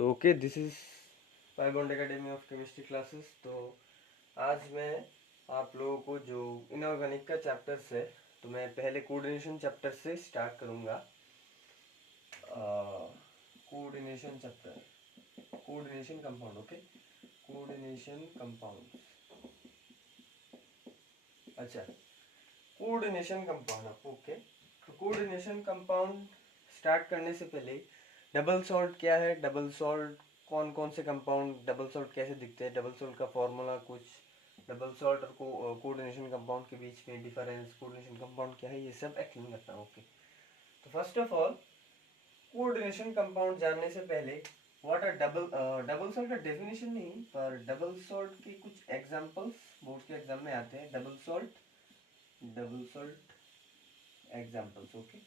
So okay, this is pi bond academy of chemistry classes. तो आज मैं आप लोगों को जो इनऑर्गेनिक का चैप्टर्स है, तो मैं पहले कोऑर्डिनेशन चैप्टर से स्टार्ट करूँगा। Coordination chapter, coordination compound. Okay, coordination compound. अच्छा, कोऑर्डिनेशन कंपाउंड। ओके, तो कोऑर्डिनेशन कंपाउंड स्टार्ट करने से पहले डबल सॉल्ट क्या है, डबल सॉल्ट कौन कौन से कंपाउंड, डबल सॉल्ट कैसे दिखते हैं, डबल सॉल्ट का फॉर्मूला कुछ, डबल सॉल्ट और कोऑर्डिनेशन कंपाउंड के बीच में डिफरेंस, कोऑर्डिनेशन कंपाउंड क्या है, ये सब एक्सप्लेन करता हूँ। ओके, तो first of all coordination compound जानने से पहले व्हाट आर डबल सॉल्ट का डेफिनेशन नहीं, पर डबल सॉल्ट की कुछ एग्जांपल्स बोर्ड के एग्जाम में आते हैं। Double salt examples. ओके,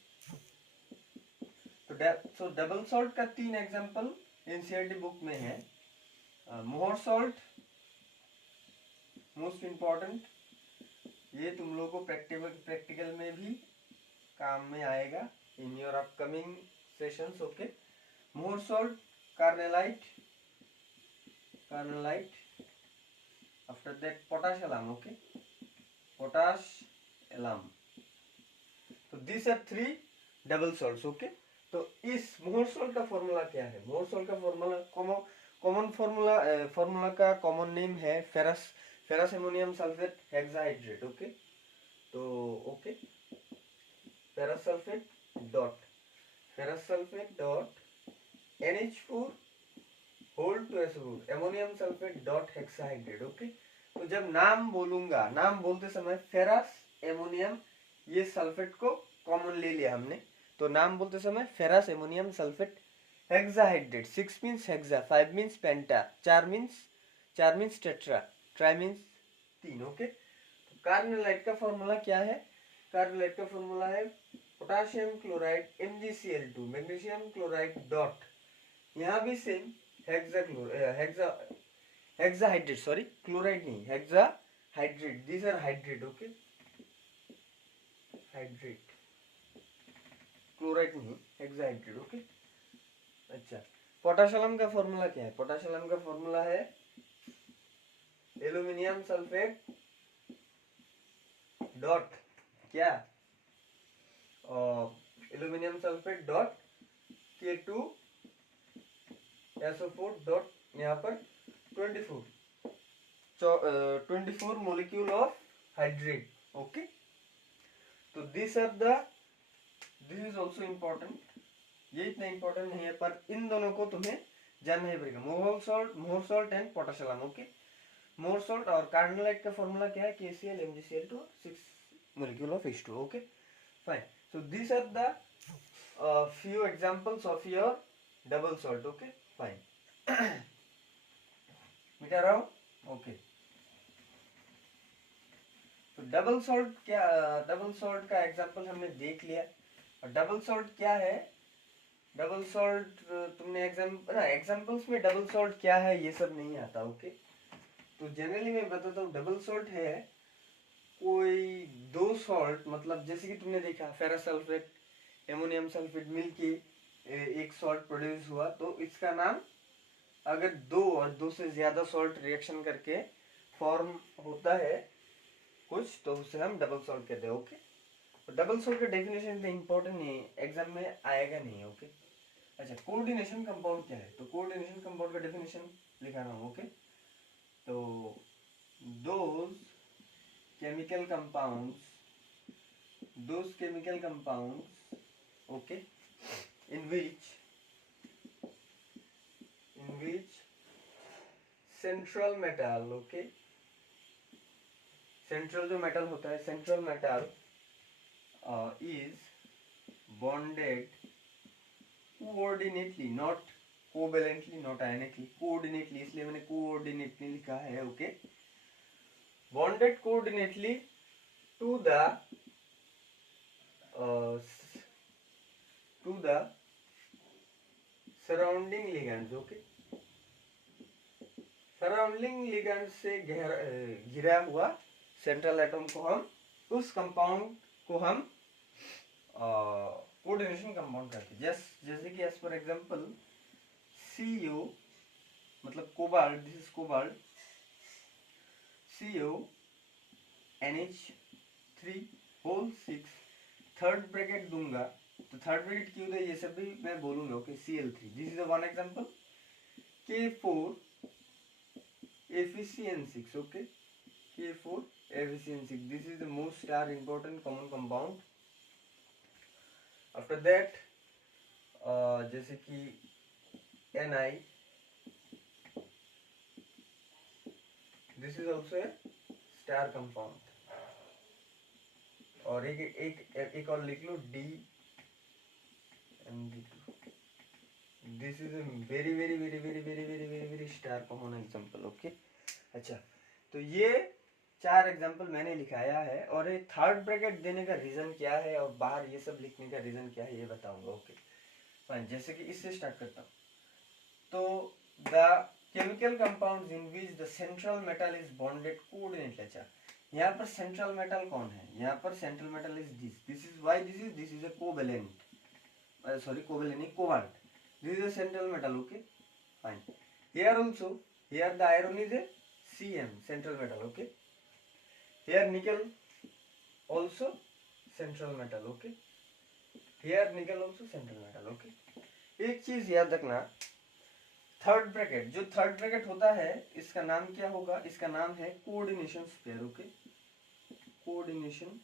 तो डबल सॉल्ट का 3 एग्जांपल एनसीईआरटी बुक में है। मोहर सॉल्ट मोस्ट इम्पॉर्टेंट, ये तुम लोगों को प्रैक्टिकल में भी काम में आएगा in your upcoming sessions. Okay, Mohr salt, carnallite, after that potash alum. Okay, potash alum. तो this are 3 double salts. Okay, तो इस मोहर सॉल्ट का फॉर्मूला क्या है? मोहर सॉल्ट का फॉर्मूला कॉमन फॉर्मूला का कॉमन नेम है ferrous ammonium sulphate hexahydrate. Okay, तो okay, ferrous sulphate dot NH4 whole two SO4 ammonium sulphate dot hexahydrate. Okay, तो जब नाम बोलूंगा, नाम बोलते समय फेरस एमोनियम, ये सल्फेट को कॉमन ले लिया हमने, तो नाम बोलते समय ferrous ammonium sulphate hexahydrate. 6 means hexa, 5 means penta, 4 means tetra, tri means 3। Okay, तो कार्बोनाइट का फॉर्मूला क्या है? कार्बोनाइट का फॉर्मूला है potassium chloride MgCl2 magnesium chloride dot, यहाँ भी सेम हेक्साहाइड्रेट, सॉरी क्लोराइड नहीं, hexahydrate, these are hydrate. Okay, hydrate, chloride नहीं, हेक्साहाइड्रेट। ओके, अच्छा, पोटाशियम का फॉर्मूला क्या है? पोटाशियम का फॉर्मूला है एल्यूमिनियम सल्फेट डॉट क्या, aluminium sulphate dot K2SO4 dot, यहाँ पर 24 मोलिक्यूल ऑफ हाइड्रेट। ओके, तो दिस इज ऑल्सो इम्पोर्टेंट। ये इतना इम्पोर्टेंट नहीं है, पर इन दोनों को तुम्हें जानना ही पड़ेगा, मोहर salt and potassium. Okay, Mohr salt और कार्बोनाइट का फॉर्मूला क्या है? KCl MgCl2 6 molecule of H2। Okay, fine. So these are the few examples of your double salt। okay, fine। मिटा रहा हूँ। ओके, तो डबल सॉल्ट का एग्जांपल हमने देख लिया। और डबल सॉल्ट क्या है? डबल सॉल्ट तुमने एग्जांपल्स में डबल सॉल्ट क्या है ये सब नहीं आता। ओके, तो जनरली मैं बताता हूँ, डबल सॉल्ट है कोई 2 सॉल्ट, मतलब जैसे कि तुमने देखा फेरस सल्फेट एमोनियम सल्फेट मिलके एक सॉल्ट प्रोड्यूस हुआ, तो इसका नाम, अगर 2 और 2 से ज्यादा सॉल्ट रिएक्शन करके फॉर्म होता है कुछ, तो उसे हम डबल सॉल्ट कहते हैं। ओके, तो डबल सॉल्ट का डेफिनेशन इतना इंपॉर्टेंट नहीं है, एग्जाम में आएगा नहीं। ओके, अच्छा, कोऑर्डिनेशन कंपाउंड क्या है? तो कोऑर्डिनेशन कंपाउंड का डेफिनेशन लिखा रहा हूँ। ओके, तो those chemical compounds, okay, in which central metal, okay, central जो metal होता है, central metal is bonded coordinately, not covalently, not ionically, coordinately, इसलिए मैंने coordinately लिखा है। okay, bonded coordinately to the surrounding ligands. Okay, surrounding ligand से घिरा हुआ सेंट्रल एटम को हम, उस कंपाउंड को हम कोऑर्डिनेशन कंपाउंड कहते हैं। जैसे कि एज पर एग्जांपल CO मतलब cobalt, this is cobalt, CO NH3 whole 6, third bracket दूंगा तो थर्ड ब्रैकेट क्यों दे ये सब भी मैं बोलूंगा। Okay, Cl3, this is one example. K4 FeCN6, okay, K4 FeCN6, this is the most important common compound। After that जैसे कि Ni, this is also a star compound. और एक और लिख लो DMD2, this is a very very very very very very very very star common example. Okay, अच्छा, तो ये 4 example मैंने लिखाया है और ये थर्ड ब्रैकेट देने का रीजन क्या है और बाहर ये सब लिखने का रीजन क्या है ये बताऊंगा। ओके फाइन, जैसे कि इससे स्टार्ट करता हूँ। तो the chemical compounds in which the central metal is bonded coordinately. अच्छा, यहाँ पर सेंट्रल मेटल कौन है? यहाँ पर central metal is this is why this is a covalent, sorry covalent नहीं, cobalt, this is a central metal. Okay fine, here also, here the iron is a Cm, central metal। okay, here nickel also central metal। okay, here nickel also central metal। okay, एक चीज याद रखना, third bracket, जो third bracket होता है इसका नाम क्या होगा? इसका नाम है coordination sphere. Okay, coordination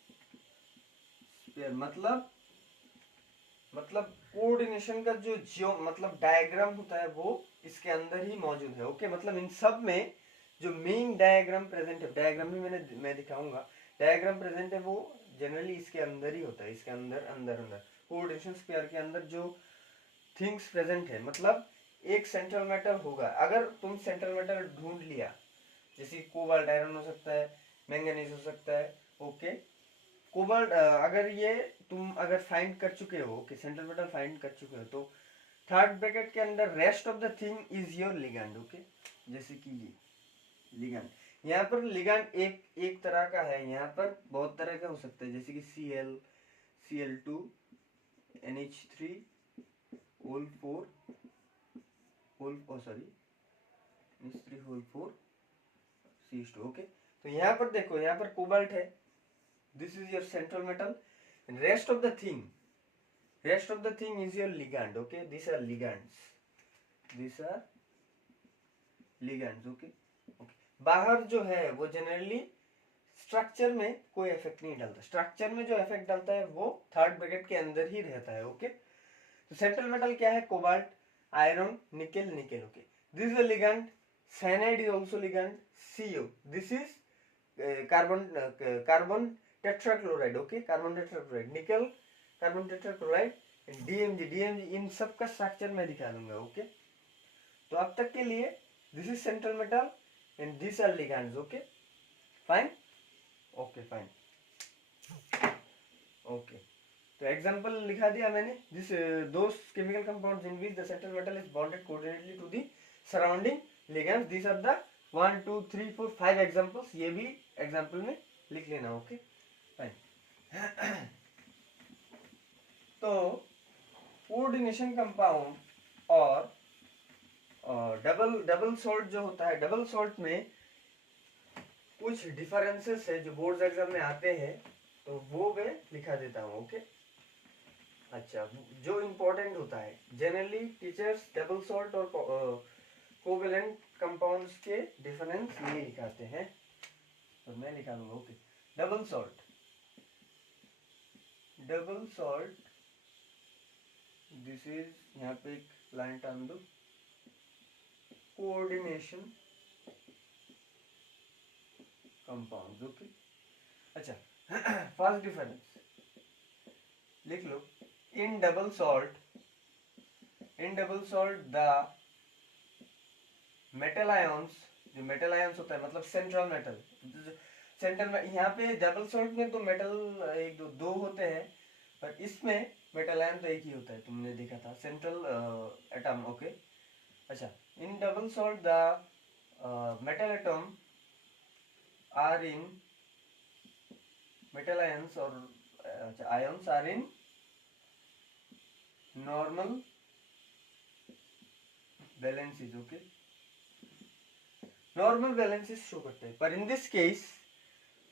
sphere मतलब कोऑर्डिनेशन का जो मतलब डायग्राम होता है वो इसके अंदर ही मौजूद है। ओके, मतलब इन सब में जो मेन डायग्राम प्रेजेंट है, डायग्राम भी मैं दिखाऊंगा, डायग्राम प्रेजेंट है वो जनरली इसके अंदर ही होता है, इसके अंदर अंदर अंदर कोऑर्डिनेशन स्फीयर के अंदर जो थिंग्स प्रेजेंट है। मतलब एक सेंट्रल मेटल होगा, अगर तुम सेंट्रल मेटल ढूंढ लिया, जैसे कोबाल्ट आयरन हो सकता है, मैंगनीज हो सकता है। ओके, कोबाल्ट अगर ये तुम अगर फाइंड कर चुके हो कि सेंट्रल मेटल फाइंड कर चुके हो, तो थर्ड ब्रैकेट के अंदर rest of the thing is your ligand. Okay, जैसे कि ये लिगैंड, यहाँ पर लिगैंड एक तरह का है, यहाँ पर बहुत तरह का हो सकता है, जैसे कि Cl, Cl2, NH3 होल 4 होल सॉरी NH3 होल 4 CH2। ओके, तो यहाँ पर देखो, यहाँ पर कोबाल्ट है, this is your central metal, and rest of the thing is your ligand। okay, these are ligands, okay, okay, बाहर जो है वो जनरली स्ट्रक्चर में कोई इफेक्ट नहीं डालता, स्ट्रक्चर में जो इफेक्ट डालता है वो थर्ड ब्रैकेट के अंदर ही रहता है। ओके, तो सेंट्रल मेटल क्या है? Cobalt, iron, nickel, okay, this is ligand. Cyanide is also ligand. CO, this is carbon tetrachloride. Okay, carbon tetrachloride, निकल कार्बन टेट्राक्लोराइड, DMG इन सब का स्ट्रक्चर मैं दिखा दूंगा। ओके, तो अब तक के लिए this is central metal and this are ligands. Okay fine, okay fine, okay, तो एग्जांपल लिखा दिया मैंने, this those chemical compounds in which the central metal is bonded coordinately to the surrounding ligands, this are the 1 2 3 4 5 examples, ये भी example में लिख लेना। ओके फाइन, तो कोऑर्डिनेशन कंपाउंड और डबल सॉल्ट जो होता है, डबल सॉल्ट में कुछ डिफरेंसेस है जो बोर्ड एग्जाम में आते हैं, तो वो मैं लिखा देता हूँ। ओके, अच्छा, जो इम्पोर्टेंट होता है जनरली टीचर्स डबल सॉल्ट और कोवेलेंट कंपाउंड्स के डिफरेंस ये लिखाते हैं, तो मैं लिखा दूंगा। ओके, डबल सॉल्ट दिस इज, यहाँ पे एक लाइन टान दो, कोऑर्डिनेशन कंपाउंड्स। ओके, अच्छा, फर्स्ट डिफरेंस लिख लो, in double salt the metal ions, जो मेटल आयंस होता है मतलब सेंट्रल मेटल, सेंट्रल में यहाँ पे डबल सॉल्ट में तो मेटल एक दो होते हैं, पर इसमें मेटल आयन तो एक ही होता है, तुमने देखा था सेंट्रल एटम। ओके, अच्छा, in double salt the metal atom are in metal ions और ions are in normal valencies, okay, normal valencies show करते हैं। पर in this case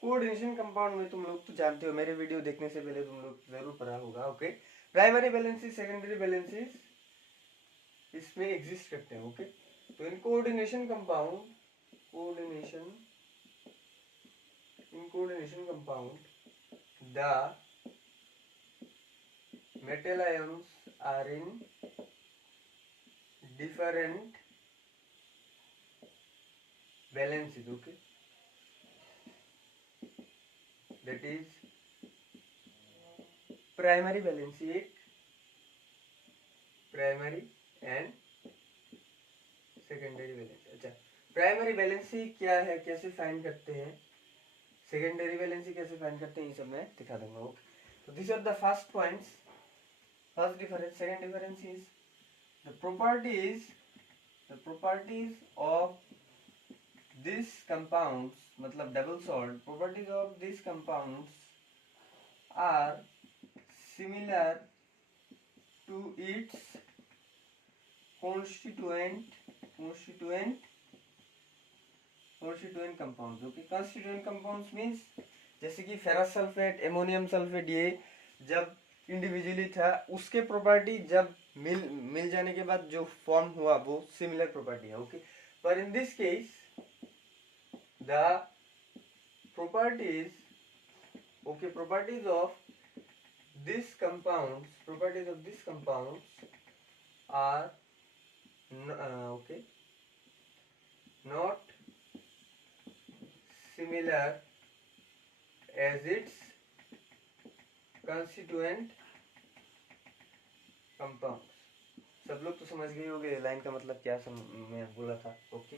coordination compound में तुम लोग तो जानते हो, मेरे वीडियो देखने से पहले तुम लोग जरूर पढ़ा होगा, okay, primary valencies secondary valencies इसमें एग्जिस्ट करते हैं, ओके। तो इन coordination compound, coordination compound, the metal ions are in different valencies, okay, that is primary valency एक, primary and secondary valency। अच्छा, प्राइमरी वैलेंसी क्या है, कैसे फाइंड करते हैं, सेकेंडरी वैलेंसी कैसे फाइंड करते हैं, ये सब मैं दिखा दूंगा, ओके। तो this are the first points, first difference. Second difference is the properties of these compounds, मतलब double salt, properties of these compounds are similar to its constituent compounds, okay। constituent compounds means जैसे कि ferrous sulphate, ammonium sulphate, ये जब individually था उसके property जब मिल जाने के बाद जो फॉर्म हुआ वो सिमिलर प्रॉपर्टी है, ओके। पर in this case the properties, okay, properties of these compounds are okay, not similar as its constituent compounds। सब लोग तो समझ गए होंगे लाइन का मतलब क्या मैं बोला था, ओके।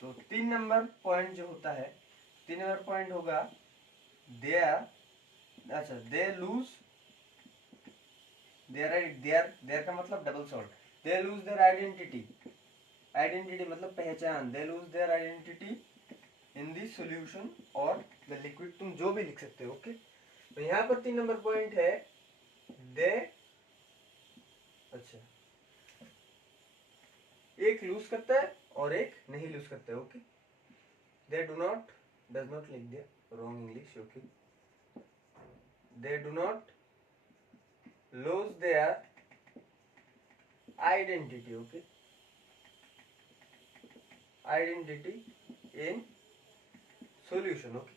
तो 3 नंबर पॉइंट जो होता है, 3 नंबर पॉइंट होगा दे लूज देयर का मतलब double salt, they lose their identity मतलब पहचान, दे lose their identity in the solution और द लिक्विड, तुम जो भी लिख सकते हो, ओके। तो यहाँ पर 3 नंबर पॉइंट है दे, अच्छा, एक लूज करता है और एक नहीं लूज करता है, ओके। दे डज नॉट लिख दिया, wrong English, okay. They do not lose their identity, okay, identity in solution, okay.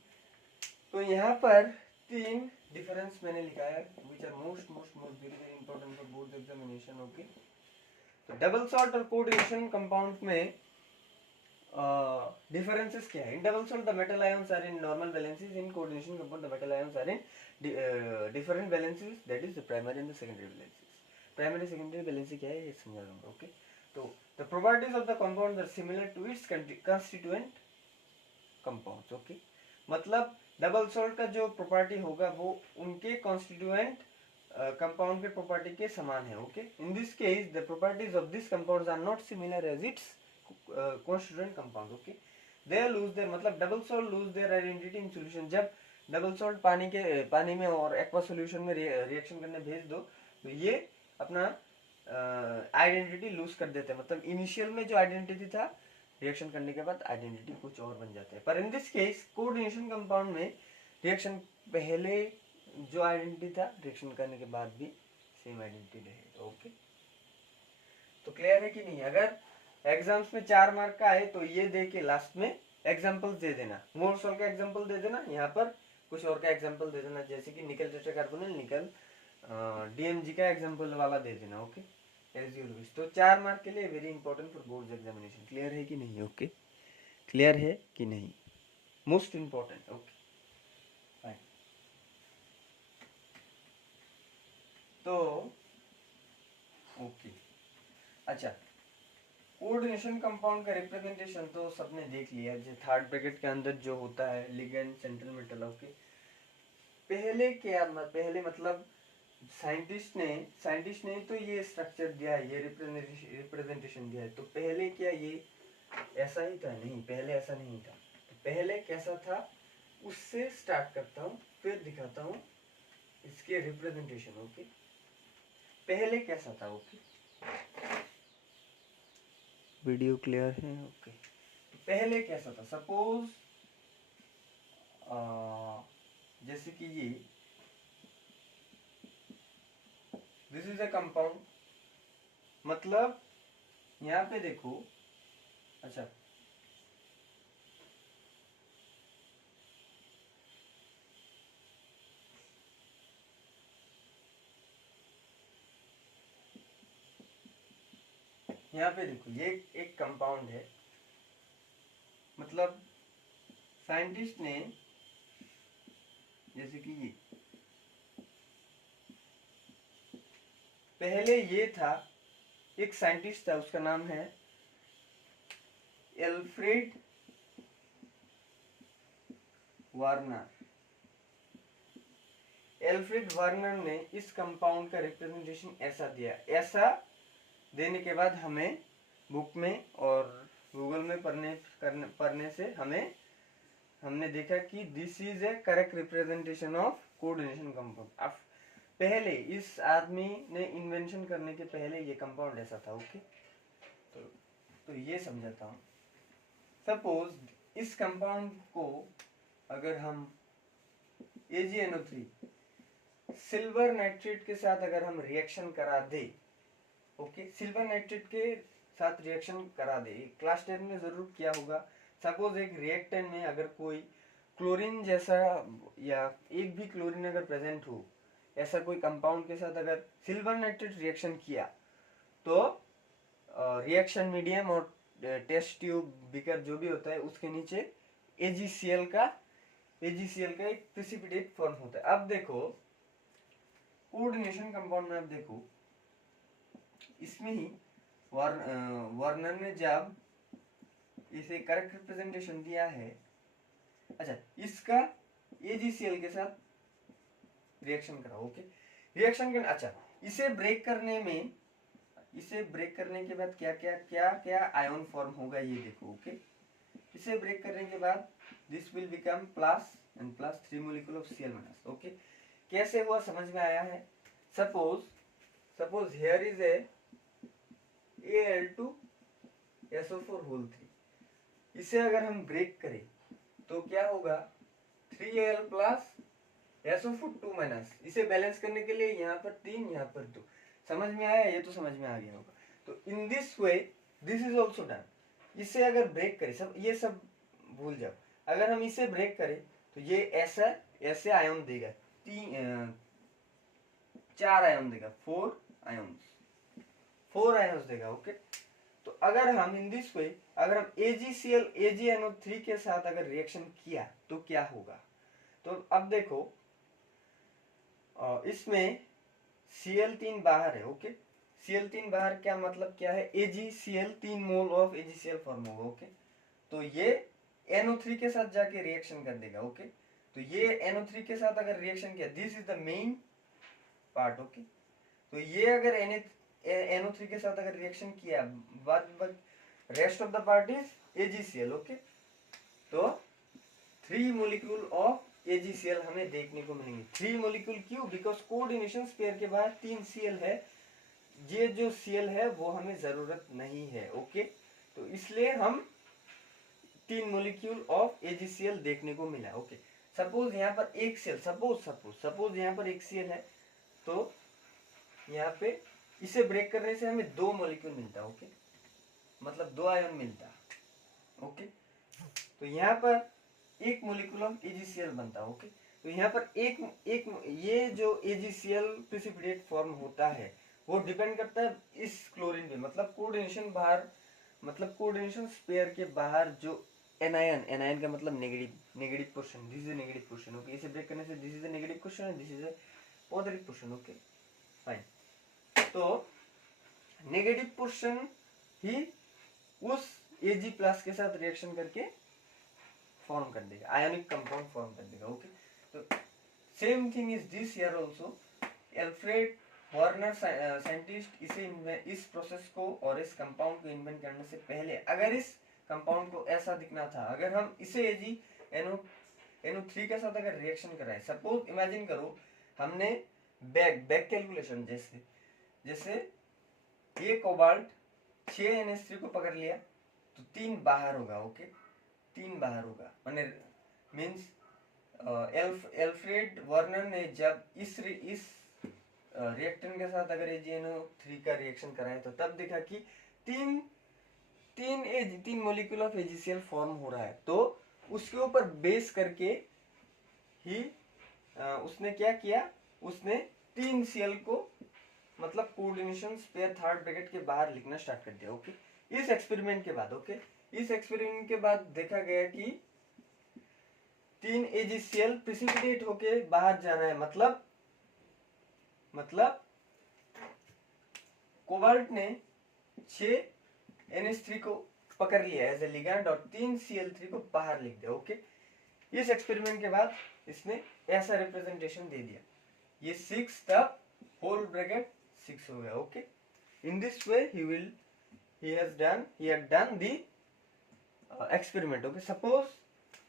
तो यहाँ पर 3 डिफरेंस मैंने लिखा है which are most very important for board examination, okay. तो डबल सॉल्ट और कोऑर्डिनेशन कंपाउंड में डिफरेंसेस क्या है। In double salt the metal ions are in normal valencies, in coordination compound the metal ions are in different valencies, that is the primary and the secondary valencies. Primary secondary valency क्या है ये समझा दूंगा, okay. तो the properties of the compound are similar to its constituent compounds, okay. मतलब double salt का जो property होगा वो उनके कॉन्स्टिट्यूएंट कंपाउंड के प्रॉपर्टी के समान है, okay. In this case the properties of this compounds are not similar as its constituent compound, okay. They lose their, मतलब double salt lose their identity in solution, जब double salt पानी में और aqua solution में reaction करने भेज दो तो ये अपना आइडेंटिटी लूज कर देते हैं, मतलब इनिशियल में जो आइडेंटिटी था रिएक्शन करने के बाद आइडेंटिटी कुछ और बन जाते हैं। पर in this case coordination compound में रिएक्शन पहले जो आइडेंटिटी था रिएक्शन करने के बाद भी सेम आइडेंटिटी रहेगा, ओके। तो क्लियर है कि नहीं। अगर एग्जाम्स में 4 मार्क का है तो ये दे के लास्ट में एग्जांपल्स दे देना, मोर्सल का एग्जांपल दे देना, यहाँ पर कुछ और का एग्जांपल दे देना, जैसे कि निकल टेट्राकार्बोनिल निकल डीएमजी का एग्जांपल वाला दे देना, ओके। तो 4 मार्क के लिए very important for board examination. Clear है कि नहीं, ओके। क्लियर है कि नहीं, मोस्ट इंपॉर्टेंट, ओके फाइन। तो ओके, अच्छा, कोऑर्डिनेशन कंपाउंड का रिप्रेजेंटेशन तो सबने देख लिया, जो थर्ड ब्रैकेट के अंदर जो होता है लिगेंड सेंट्रल मेटल, ओके। पहले मतलब साइंटिस्ट ने तो ये स्ट्रक्चर दिया है, ये रिप्रेजेंटेशन दिया है। तो पहले क्या ये ऐसा ही था? नहीं, पहले ऐसा नहीं था। तो पहले कैसा था उससे स्टार्ट करता हूँ, फिर दिखाता हूँ इसके रिप्रेजेंटेशन, ओके। पहले कैसा था, ओके। वीडियो क्लियर है? ओके। पहले कैसा था, सपोज जैसे कि ये दिस इज अ कंपाउंड, मतलब यहाँ पे देखो, अच्छा यहाँ पे देखो ये एक कंपाउंड है, मतलब साइंटिस्ट ने जैसे कि ये पहले ये था, एक साइंटिस्ट था उसका नाम है एल्फ्रेड वार्नर। एल्फ्रेड वार्नर ने इस कंपाउंड का रिप्रेजेंटेशन ऐसा दिया, ऐसा देने के बाद हमें बुक में और गूगल में पढ़ने से हमने देखा कि this is a correct representation of coordination compound. अब पहले इस आदमी ने इन्वेंशन करने के पहले ये कंपाउंड ऐसा था। ओके, तो ये समझाता हूँ। सपोज इस कंपाउंड को अगर हम AgNO3 सिल्वर नाइट्रेट के साथ अगर हम रिएक्शन करा दे, ओके, सिल्वर नाइट्रेट के साथ रिएक्शन करा दे, क्लास 10 में जरूर किया होगा। सपोज एक रिएक्टेंट में अगर कोई क्लोरीन जैसा या एक भी क्लोरीन अगर प्रेजेंट हो, ऐसा कोई कंपाउंड के साथ अगर सिल्वर नाइट्रेट रिएक्शन किया, तो रिएक्शन मीडियम और टेस्ट ट्यूब बीकर जो भी होता है उसके नीचे AgCl का एक प्रेसिपिटेट फॉर्म होता है। अब देखो कोऑर्डिनेशन कंपाउंड में, अब देखो इसमें ही वार्नर ने जब इसे करेक्ट रिप्रेजेंटेशन दिया है, अच्छा इसका AgCl के साथ रिएक्शन करा, ओके, रिएक्शन करना, अच्छा इसे ब्रेक करने के बाद क्या आयन फॉर्म होगा ये देखो। ओके, इसे ब्रेक करने के बाद this will become plus and plus 3 molecule of Cl minus. Okay, कैसे हुआ समझ में आया है? Suppose here is a Al2SO4 whole 3, इसे अगर हम ब्रेक करें तो क्या होगा, 3Al प्लस SO4 2 माइनस। इसे बैलेंस करने के लिए यहाँ पर 3 यहाँ पर 2। समझ में आया? ये तो समझ में आ गया होगा। तो इन this way this is also done. इसे अगर ब्रेक करें, ये सब भूल जाओ, अगर हम इसे ब्रेक करें तो ये ऐसे आयन देगा, 4 आयन देगा, 4 आयन्स देगा। ओके, तो अगर हम इन दिस वे अगर हम AgCl AgNO3 के साथ अगर रिएक्शन किया तो क्या होगा? तो अब देखो इसमें Cl3 बाहर है। ओके, Cl3 बाहर क्या मतलब क्या है, AgCl 3 mole of AgCl form होगा। ओके, तो ये NO3 के साथ जाके रिएक्शन कर देगा। ओके, तो ये NO3 के साथ अगर रिएक्शन किया, this is the main part. Okay, तो ये अगर NO3 के साथ अगर रिएक्शन किया, बाद rest of the part is AgCl। Okay, तो 3 मॉलिक्यूल ऑफ AgCl हमें देखने को मिलेंगे। 3 मॉलिक्यूल क्यों? बिकॉज कोऑर्डिनेशन पेयर के बाद 3 Cl है, ये जो Cl है वो हमें जरूरत नहीं है। ओके, तो इसलिए हम 3 मॉलिक्यूल ऑफ AgCl देखने को मिला। ओके, सपोज यहाँ पर एक सेल, सपोज यहाँ पर एक Cl है, तो यहाँ पे इसे ब्रेक करने से हमें 2 मॉलिक्यूल मिलता। ओके, मतलब 2 आयन मिलता। ओके, तो यहाँ पर एक मॉलिक्यूल ऑफ AgCl बनता। ओके, तो यहाँ पर एक ये जो AgCl प्रेसिपिटेट फॉर्म होता है वो डिपेंड करता है इस क्लोरीन पे, मतलब कोऑर्डिनेशन स्पेयर के बाहर जो एनायन का मतलब negative portion, this is negative portion. Okay, इसे ब्रेक करने से this is negative portion and this is positive portion. Okay, fine. तो नेगेटिव पोर्शन ही उस Ag प्लस के साथ रिएक्शन करके फॉर्म कर देगा, आयोनिक कंपाउंड फॉर्म कर देगा। ओके, तो same thing is this here also. Alfred Warner scientist इस प्रोसेस को और इस कंपाउंड को इन्वेंट करने से पहले अगर इस कंपाउंड को ऐसा दिखना था, अगर हम इसे AgNO3 के साथ अगर रिएक्शन कराए, सपोज इमेजिन करो हमने बैक कैलकुलेशन, जैसे ये कोबाल्ट 6 NH3 को पकड़ लिया तो 3 बाहर होगा। ओके, 3 बाहर होगा माने मीन्स एल्फ्रेड वर्नर ने जब इस रिएक्टेंट के साथ अगर AgNO3 का रिएक्शन कराए तो तब देखा कि तीन तीन मॉलिक्यूल ऑफ AgCl फॉर्म हो रहा है। तो उसके ऊपर बेस करके ही उसने क्या किया, उसने 3 Cl को मतलब कोऑर्डिनेशन पेयर थर्ड ब्रैकेट के बाहर लिखना स्टार्ट कर दिया। ओके, इस एक्सपेरिमेंट के बाद इस एक्सपेरिमेंट के बाद देखा गया कि 3 AgCl प्रेसिपिटेट होके बाहर जा रहा है। मतलब कोबाल्ट ने 6 NH3 को पकड़ लिया एज ए लिगैंड और 3 Cl3 को बाहर लिख दिया। ओके, इस एक्सपेरिमेंट के बाद इसने ऐसा रिप्रेजेंटेशन दे दिया, ये 6 तब होल ब्रैकेट 6 हो गया। Okay, in this way he had done the experiment। Okay, suppose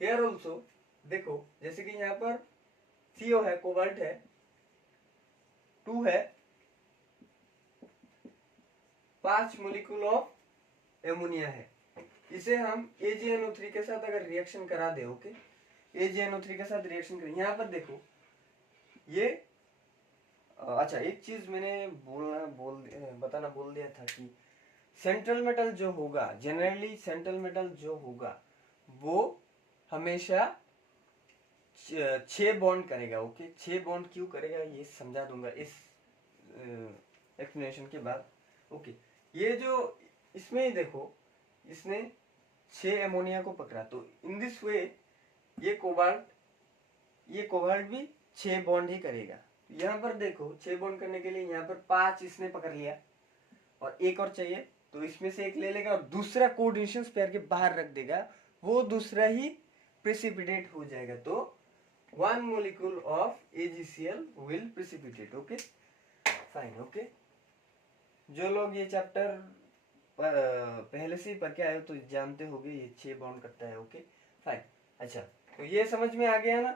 here also देखो जैसे कि यहाँ पर CO है, कोबाल्ट है, 2 है, 5 मोलिक्यूल ऑफ एमोनिया है। इसे हम AgNO3 के साथ अगर रिएक्शन करा दे, ओके, AgNO3 के साथ रिएक्शन करें, यहाँ पर देखो ये अच्छा एक चीज मैंने बताना बोल दिया था कि सेंट्रल मेटल जो होगा, जनरली सेंट्रल मेटल जो होगा वो हमेशा 6 बॉन्ड करेगा। ओके, 6 बॉन्ड क्यों करेगा ये समझा दूंगा इस एक्सप्लेनेशन के बाद। ओके, ये जो इसमें ही देखो इसने 6 एमोनिया को पकड़ा, तो इन दिस वे ये कोबाल्ट भी 6 बॉन्ड ही करेगा। यहाँ पर देखो 6 बॉन्ड करने के लिए यहाँ पर 5 इसने पकड़ लिया और एक और चाहिए, तो इसमें से एक ले लेगा और दूसरा कोऑर्डिनेशन पेयर के बाहर रख देगा, वो दूसरा ही प्रेसिपिटेट हो जाएगा। तो 1 molecule of AgCl will precipitate. Okay fine. Okay, जो लोग ये चैप्टर पहले से ही पढ़ के आए हो तो जानते होंगे ये 6 बॉन्ड करता है। Okay fine. अच्छा, तो ये समझ में आ गया ना।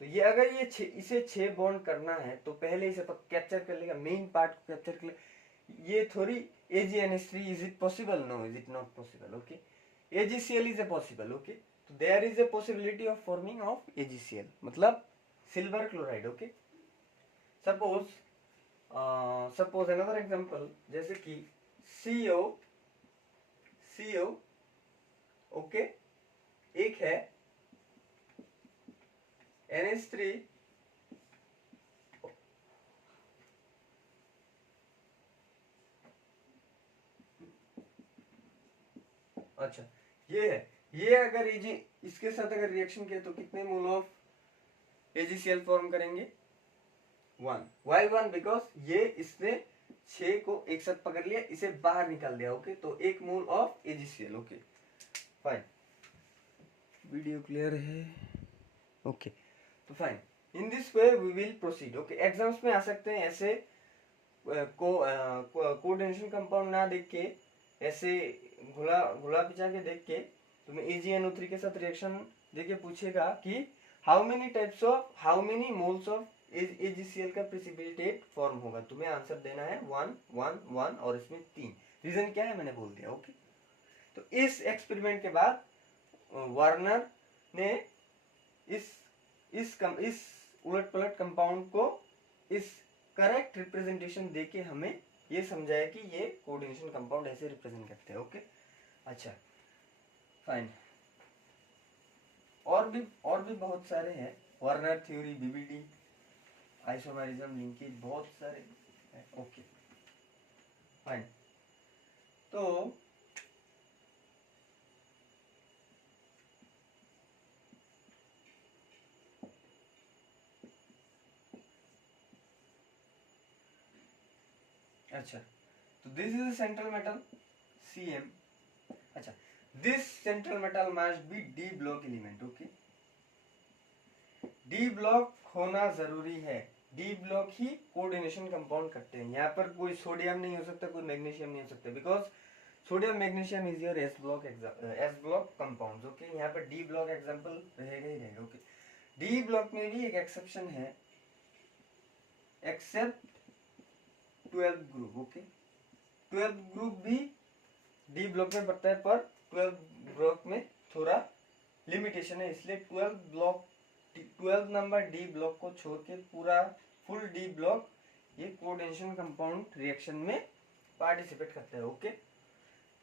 तो ये अगर ये इसे 6 बॉन्ड करना है तो पहले इसे कैप्चर कर लेगा, मेन पार्ट को कैप्चर कर लेगा। ये थोड़ी AgNH3 is it possible? No, is it not possible. Okay, AgCl is a possible. Okay, तो there is a possibility of forming of AgCl मतलब silver chloride. Okay, suppose another example जैसे कि CO okay, एक है NH3 अच्छा ये है, ये अगर इसके साथ अगर रिएक्शन किया तो कितने मोल ऑफ AgCl फॉर्म करेंगे? 1। वाई 1? बिकॉज ये इसने 6 को एक साथ पकड़ लिया, इसे बाहर निकाल दिया। ओके, तो 1 mole of AgCl। Okay fine, video clear है? ओके, तो fine, in this way we will proceed. Okay, exams में आ सकते हैं ऐसे कोऑर्डिनेशन कंपाउंड ना देख के, ऐसे घुला पिचा के देख के तुम्हें AgNO3 के साथ रिएक्शन देके पूछेगा कि how many moles of AgCl का प्रेसिपिटेट फॉर्म होगा। तुम्हें आंसर देना है 1 1 1 और इसमें 3। रीजन क्या है मैंने बोल दिया। ओके, तो इस एक्सपेरिमेंट के बाद वार्नर ने इस उलट पलट कंपाउंड को इस करेक्ट रिप्रेजेंटेशन देके हमें ये समझाया कि ये कोऑर्डिनेशन कंपाउंड ऐसे रिप्रेजेंट करते हैं। ओके, अच्छा फाइन, और भी बहुत सारे हैं, Warner theory, BBD, isomerism, linkage, बहुत सारे हैं। ओके फाइन, तो अच्छा, तो this is central metal Cm। अच्छा, this central metal must be D block element. Okay, D block होना जरूरी है, D ब्लॉक ही कोऑर्डिनेशन कंपाउंड करते हैं। यहाँ पर कोई सोडियम नहीं हो सकता, कोई मैग्नीशियम नहीं हो सकता, because sodium magnesium is your S block compounds. Okay, यहाँ पर D ब्लॉक एग्जांपल रहेगा ही रहेगा। ओके, D ब्लॉक में भी एक एक्सेप्शन है, except 12th group. Okay, 12th group भी डी ब्लॉक में पड़ता है, पर 12 ब्लॉक में थोड़ा लिमिटेशन है, इसलिए 12 नंबर डी ब्लॉक को छोड़ के पूरा फुल डी ब्लॉक ये कोऑर्डिनेशन कंपाउंड रिएक्शन में पार्टिसिपेट करता है। ओके,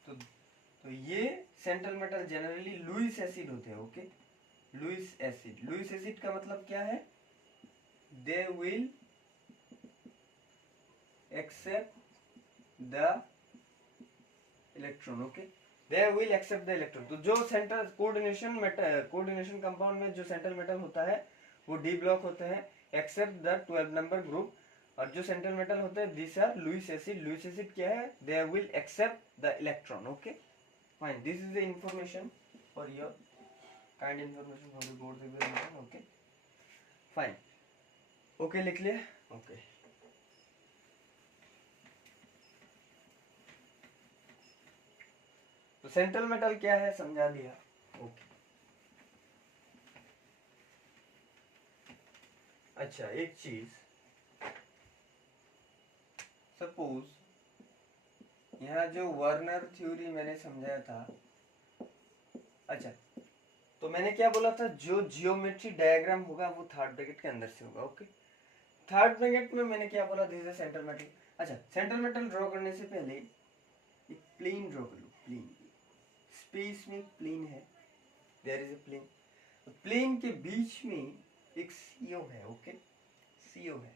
तो ये central metal generally Lewis acid होते हैं। ओके, लुईस एसिड का मतलब क्या है? They will accept the electron. Okay, they will accept the electron. तो जो सेंट्रल कोऑर्डिनेशन कंपाउंड में जो सेंट्रल मेटल होता है वो डी ब्लॉक होते हैं, एक्सेप्ट द 12 नंबर ग्रुप। और जो सेंट्रल मेटल होते हैं दिस आर लुईस एसिड क्या है? They will accept the electron. Okay fine, this is the information for your kind information for the board examination. Okay fine, okay लिख लिया। Okay तो central metal क्या है समझा दिया। ओके अच्छा, एक चीज, सपोज यहाँ जो वर्नर थ्योरी मैंने समझाया था, अच्छा तो मैंने क्या बोला था, जो जियोमेट्री डायग्राम होगा वो थर्ड ब्रैकेट के अंदर से होगा। ओके, थर्ड ब्रैकेट में मैंने क्या बोला, दिस इज सेंट्रल मेटल। अच्छा, सेंट्रल मेटल ड्रॉ करने से पहले एक प्लेन ड्रॉ कर लो। प्लेन, स्पेस में प्लेन है, there is a plane, plane के बीच में एक सीओ है। ओके, सीओ है।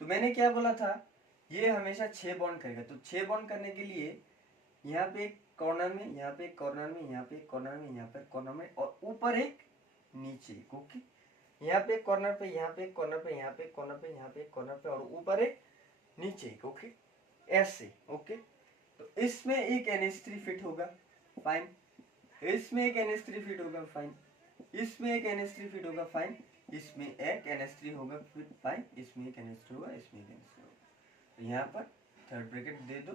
तो मैंने क्या बोला था, ये हमेशा 6 बॉन्ड करेगा। तो 6 बॉन्ड करने के लिए यहाँ पे एक कॉर्नर में, यहाँ पे एक कॉर्नर में, यहाँ पे एक कॉर्नर में, यहाँ पे कॉर्नर में, और ऊपर एक नीचे एक। ओके, यहाँ पे एक कॉर्नर पे, यहाँ पे एक कॉर्नर पे, यहाँ पे एक कॉर्नर पे, यहाँ पे एक कॉर्नर पे, और ऊपर एक नीचे एक। ओके, ऐसे। ओके, तो इसमें एक NH3 फिट होगा, फाइन। इसमें एक NH3 फिट होगा, फाइन। इसमें एक NH3 फिट होगा, फाइन। इसमें एक NH3 होगा, फिट, फाइन। इसमें एक NH3 होगा, इसमें एक NH3 होगा। तो यहाँ पर थर्ड ब्रैकेट दे दो।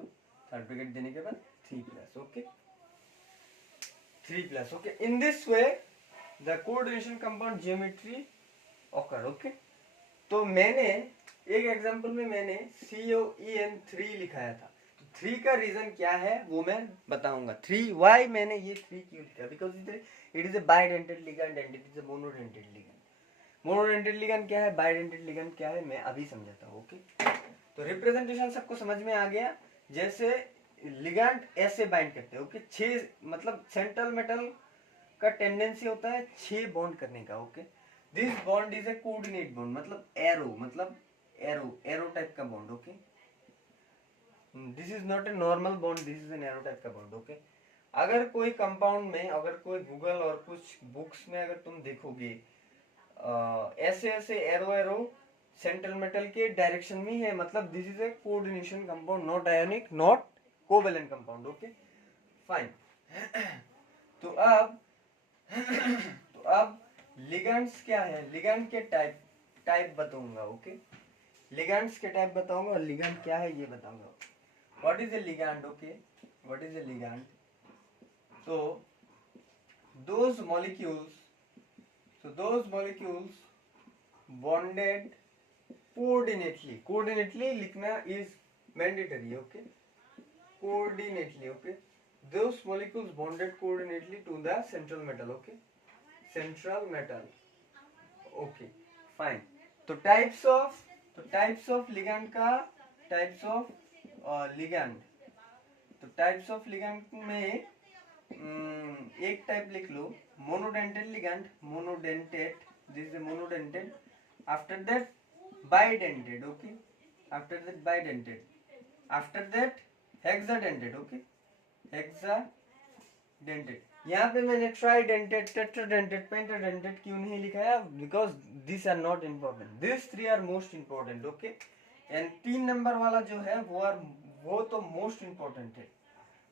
थर्ड ब्रैकेट देने के बाद 3+। Okay, 3+। Okay, in this way the coordination compound geometry occur. Okay, तो मैंने एक एग्जांपल में मैंने COEN3 लिखाया था। तो 3 का रीजन क्या है वो मैं बताऊंगा। 3 वाई मैंने ये 3 क्यों लिखा, because it is a bidentate ligand and it is a monodentate ligand. Monodentate ligand क्या है, बाइडेंटेड लिगैंड क्या है, मैं अभी समझाता हूँ। ओके, तो रिप्रेजेंटेशन सबको समझ में आ गया। जैसे लिगैंड ऐसे बाइंड करते हैं। ओके, 6 मतलब सेंट्रल मेटल का टेंडेंसी होता है 6 बॉन्ड करने का। Okay, this bond is a coordinate bond, मतलब एरो टाइप का bond. Okay, this is not a normal bond, this is an arrow type का बॉन्ड। ओके, अगर कोई कंपाउंड में, अगर कोई गूगल और कुछ बुक्स में अगर तुम देखोगे ऐसे ऐसे एरो सेंट्रल मेटल के डायरेक्शन में है, मतलब this is A coordination compound, not ionic, not covalent compound. Okay fine. तो अब लिगैंड्स क्या है, लिगैंड के टाइप बताऊंगा। ओके, लिगैंड्स के टाइप बताऊंगा और लिगैंड क्या है ये बताऊंगा। What is a ligand? Okay, what is a ligand? तो those molecules bonded coordinately लिखना is mandatory. Okay, coordinately. Okay, those molecules bonded coordinately to the central metal. Okay, central metal. Okay fine. तो types of ligand का, types of ligand, तो types of ligand में एक type लिख लो, monodentate ligand, monodentate, this is monodentate. After that bidentate. Okay, after that bidentate, after that hexadentate. Okay, hexadentate. यहाँ पे मैंने ट्राइडेंटेड, टेट्राडेंटेड, पेंटाडेंटेड क्यों नहीं लिखाया, because this are not important, this 3 are most important. Okay, and 3 number वाला जो है वो तो मोस्ट इम्पोर्टेंट है।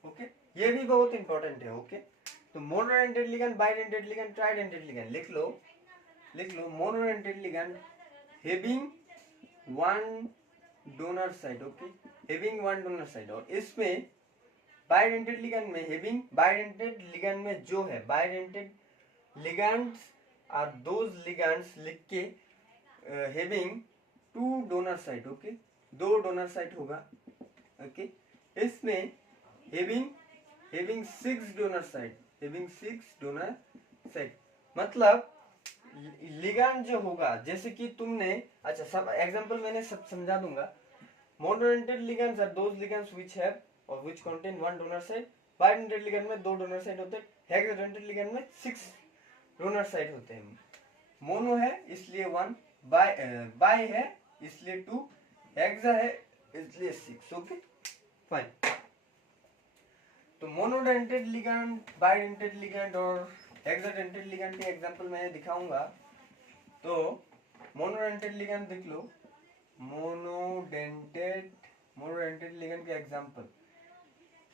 ओके, ये भी बहुत इंपॉर्टेंट है। ओके, तो monodentate ligand, bidentate ligand, tridentate ligand लिख लो। Monodentate ligand having 1 donor side. Okay, having 1 donor side. और इसमें बाइडेंटेड लिगैंड में हैविंग, बाइडेंटेड लिगैंड में जो है, bidentate ligands are those ligands लिख के having 2 donor side. Okay, 2 donor side होगा। ओके, इसमें having having 6 donor site, having 6 donor site मतलब लिगैंड जो होगा, जैसे कि तुमने, अच्छा सब एग्जांपल मैंने सब समझा दूंगा। Monodentate ligands are those ligands which have और which contain 1 donor site. Bidentate ligand में 2 डोनर साइट होते हैं। हेक्साडेंटेड लिगैंड में 6 डोनर साइट होते हैं। मोनो है इसलिए 1, बाय है इसलिए 2, हेक्सा है इसलिए 6। Okay fine. तो मोनोडेंटेड लिगैंड, बाइडेंटेड लिगैंड और हेक्साडेंटेड लिगैंड के एग्जांपल मैं दिखाऊंगा। तो मोनोडेंटेड लिगैंड देख लो। मोनोडेंटेड लिगैंड के एग्जांपल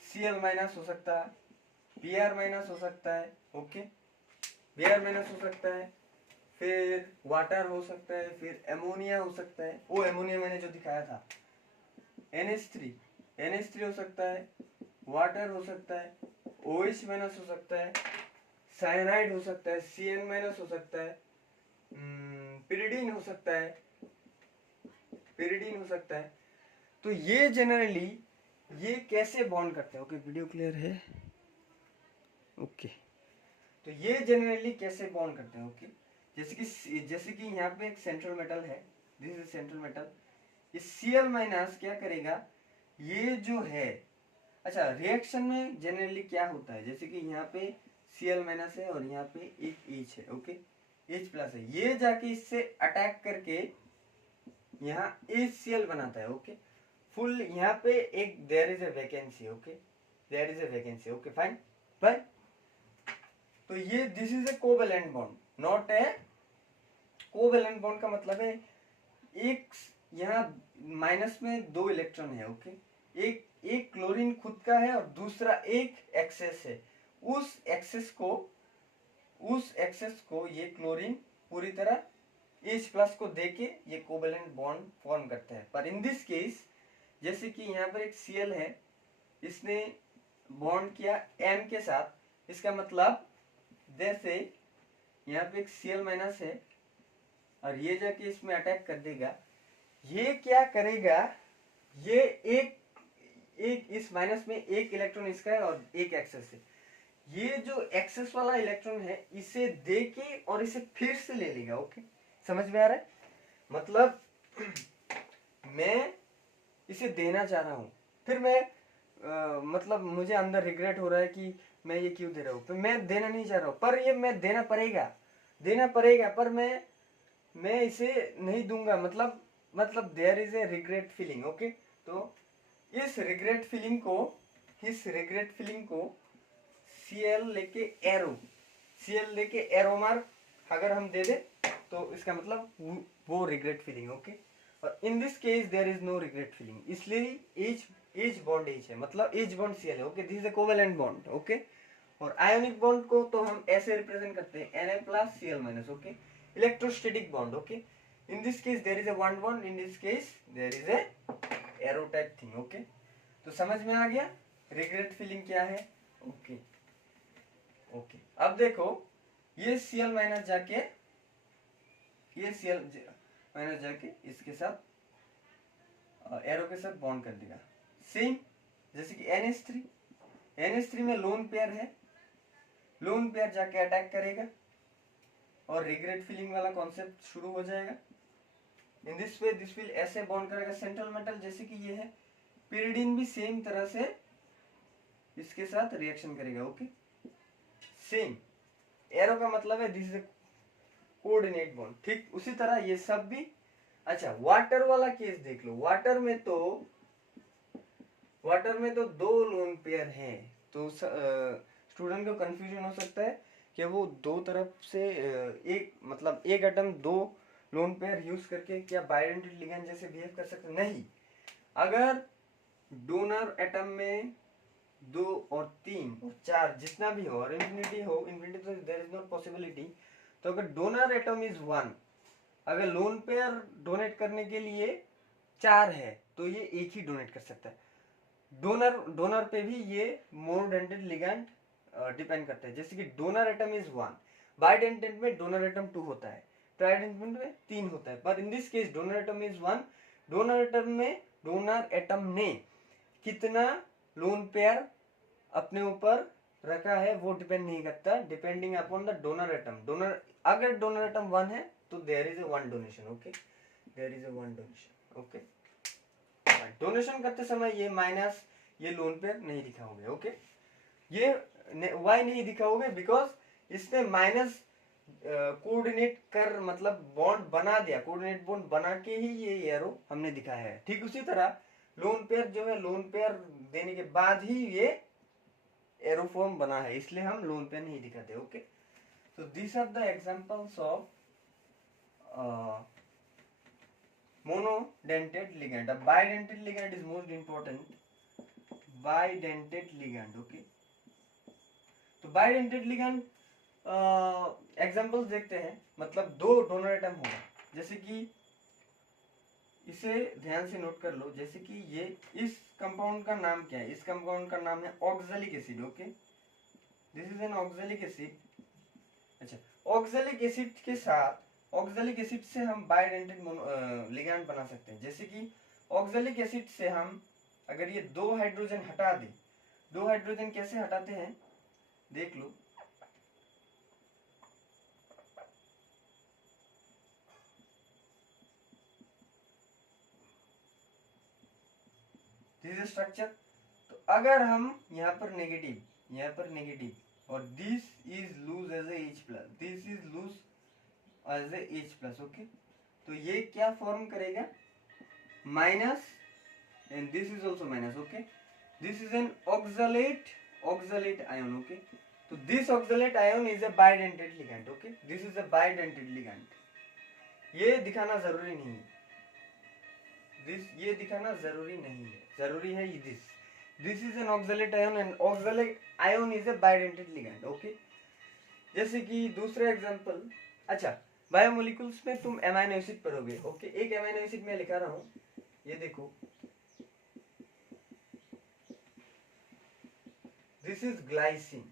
Cl माइनस हो सकता है, Br माइनस हो सकता है, ओके Br माइनस हो सकता है, फिर वाटर हो सकता है, फिर एमोनिया हो सकता है। वो एमोनिया मैंने जो दिखाया था, NH3 हो सकता है, वाटर हो सकता है, OH माइनस हो सकता है, साइनाइड हो सकता है, Cn माइनस हो सकता है, पिरिडीन हो सकता है। तो ये जनरली ये कैसे बॉन्ड करते हैं? ओके वीडियो क्लियर है? ओके तो ये जनरली कैसे बॉन्ड करते हैं? ओके जैसे कि यहाँ पे एक सेंट्रल मेटल है, दिस इज सेंट्रल मेटल। ये Cl माइनस क्या करेगा, ये जो है, अच्छा रिएक्शन में जनरली क्या होता है, जैसे कि यहाँ पे Cl माइनस है और यहाँ पे एक H है, ओके H प्लस है, ये जाके इससे अटैक करके यहाँ HCl बनाता है, ओके फुल यहाँ पे एक there is a vacancy, okay okay fine fine. तो ये this is a covalent bond, not a covalent bond का मतलब है एक यहाँ माइनस में 2 इलेक्ट्रॉन है, ओके एक क्लोरीन खुद का है और दूसरा एक एक्सेस है। उस एक्सेस को ये क्लोरीन पूरी तरह H प्लस को देके ये कोवेलेंट बॉन्ड फॉर्म करते हैं। पर इन दिस केस जैसे कि यहाँ पर एक Cl है, इसने बॉन्ड किया M के साथ, इसका मतलब जैसे यहाँ पे एक Cl माइनस है और ये जाके इसमें अटैक कर देगा। ये क्या करेगा, ये एक इस माइनस में एक इलेक्ट्रॉन इसका है और एक एक्सेस है। ये जो एक्सेस वाला इलेक्ट्रॉन है इसे देके और इसे फिर से ले लेगा, ओके समझ में आ रहा है? मतलब मैं इसे देना चाह रहा हूँ, फिर मैं मतलब मुझे अंदर रिग्रेट हो रहा है कि मैं ये क्यों दे रहा हूँ, मैं देना नहीं चाह रहा हूँ, पर ये मैं देना पड़ेगा पर मैं इसे नहीं दूंगा, मतलब there is a regret feeling, okay. तो इस रिग्रेट फीलिंग को Cl लेके एरो मार्क अगर हम दे दे तो इसका मतलब वो रिग्रेट फीलिंग, ओके। और in this case there is no regret feeling, इसलिए H बॉन्ड H है, मतलब H बॉन्ड Cl है, okay this is a covalent bond, okay. और आयोनिक बॉन्ड को तो हम ऐसे रिप्रेजेंट करते हैं Na plus Cl minus, okay. Electrostatic bond, okay in this case there is a one bond, in this case there is a arrow type thing, okay. तो समझ में आ गया रिग्रेट फीलिंग क्या है, ओके ओके। अब देखो ये Cl माइनस जाके इसके साथ एरो के साथ बॉन्ड कर देगा। सेम जैसे कि NH3 में लोन पेयर है, लोन पेयर जाके अटैक करेगा और रिग्रेट फीलिंग वाला कॉन्सेप्ट शुरू हो जाएगा। इन दिस वे दिस विल ऐसे बॉन्ड करेगा सेंट्रल मेटल, जैसे कि ये है। पिरिडीन भी सेम तरह से इसके साथ रिएक्शन करेगा, ओके सेम एरो का मतलब है दिस इज कोऑर्डिनेट बॉन्ड, ठीक उसी तरह ये सब भी। अच्छा वाटर वाला केस देख लो, वाटर में तो 2 लोन पेयर हैं, तो स्टूडेंट को कंफ्यूजन हो सकता है कि वो दो तरफ से एक एटम 2 लोन पेयर यूज करके क्या बाइडेंटेड लिगैंड जैसे बिहेव कर सकते? नहीं, अगर डोनर एटम में 2 और 3 और 4 जितना भी हो और इंफिनिटी तो देयर इज नॉट पॉसिबिलिटी। तो अगर डोनर एटम इज 1, अगर लोन पेयर डोनेट करने के लिए 4 है तो ये एक ही डोनेट कर सकता है। डोनर पे भी ये मोनोडेंटेड लिगैंड डिपेंड करता है। जैसे कि डोनर एटम इज 1, बाइडेंटेड में डोनर एटम 2 होता है, ट्राइडेंटेड में 3 होता है, पर in this case donor atom is 1। Donor atom ने कितना लोन पेयर अपने ऊपर रखा है वो डिपेंड नहीं करता, depending upon the donor atom. Donor, अगर डोनर एटम 1 है तो there is a 1 donation, okay, there is a 1 donation, okay. Donation करते समय ये माइनस, ये लोन पेयर नहीं दिखाओगे, ओके। ये वाई नहीं दिखाओगे बिकॉज इसने माइनस कोऑर्डिनेट कर मतलब बॉन्ड बना दिया, कोऑर्डिनेट बॉन्ड बना के ही ये एरो हमने दिखाया है। ठीक उसी तरह लोन पेयर जो है, लोन पेयर देने के बाद ही ये एरोफॉर्म बना है, इसलिए हम लोन पेयर नहीं दिखाते, ओके। तो this are the examples of monodentate ligand. A bidentate ligand is most important. Bidentate ligand, okay. तो bidentate ligand एग्जांपल्स देखते हैं, मतलब दो डोनर एटम होगा, जैसे कि इसे ध्यान से नोट कर लो, जैसे कि ये इस कंपाउंड का नाम क्या है, इस कंपाउंड का नाम है oxalic acid, okay, this is N oxalic acid. अच्छा, ऑक्सैलिक एसिड के साथ, ऑक्सैलिक एसिड से हम बाइडेंटेट लिगैंड बना सकते हैं। जैसे कि ऑक्सैलिक एसिड से हम अगर ये 2 हाइड्रोजन हटा दें, 2 हाइड्रोजन कैसे हटाते हैं देख लो। दिस स्ट्रक्चर, तो अगर हम यहाँ पर नेगेटिव, यहाँ पर नेगेटिव और this is lose as a H plus, this is lose as a H plus, okay. तो ये क्या फॉर्म करेगा, minus, and this is also minus, okay. This is an oxalate ion, okay. तो this oxalate ion is a bidentate ligand, okay, this is a bidentate ligand. ये दिखाना जरूरी नहीं है, ये दिखाना जरूरी नहीं है, जरूरी है ये this is an oxalate ion and oxalate ion is a bidentate ligand, okay. जैसे कि दूसरा एग्जांपल, अच्छा, बायोमोलिक्यूल्स में तुम एमाइनो एसिड पढ़ोगे, ओके। एक एमाइनो एसिड मैं लिखा रहा हूँ, ये देखो, this is glycine,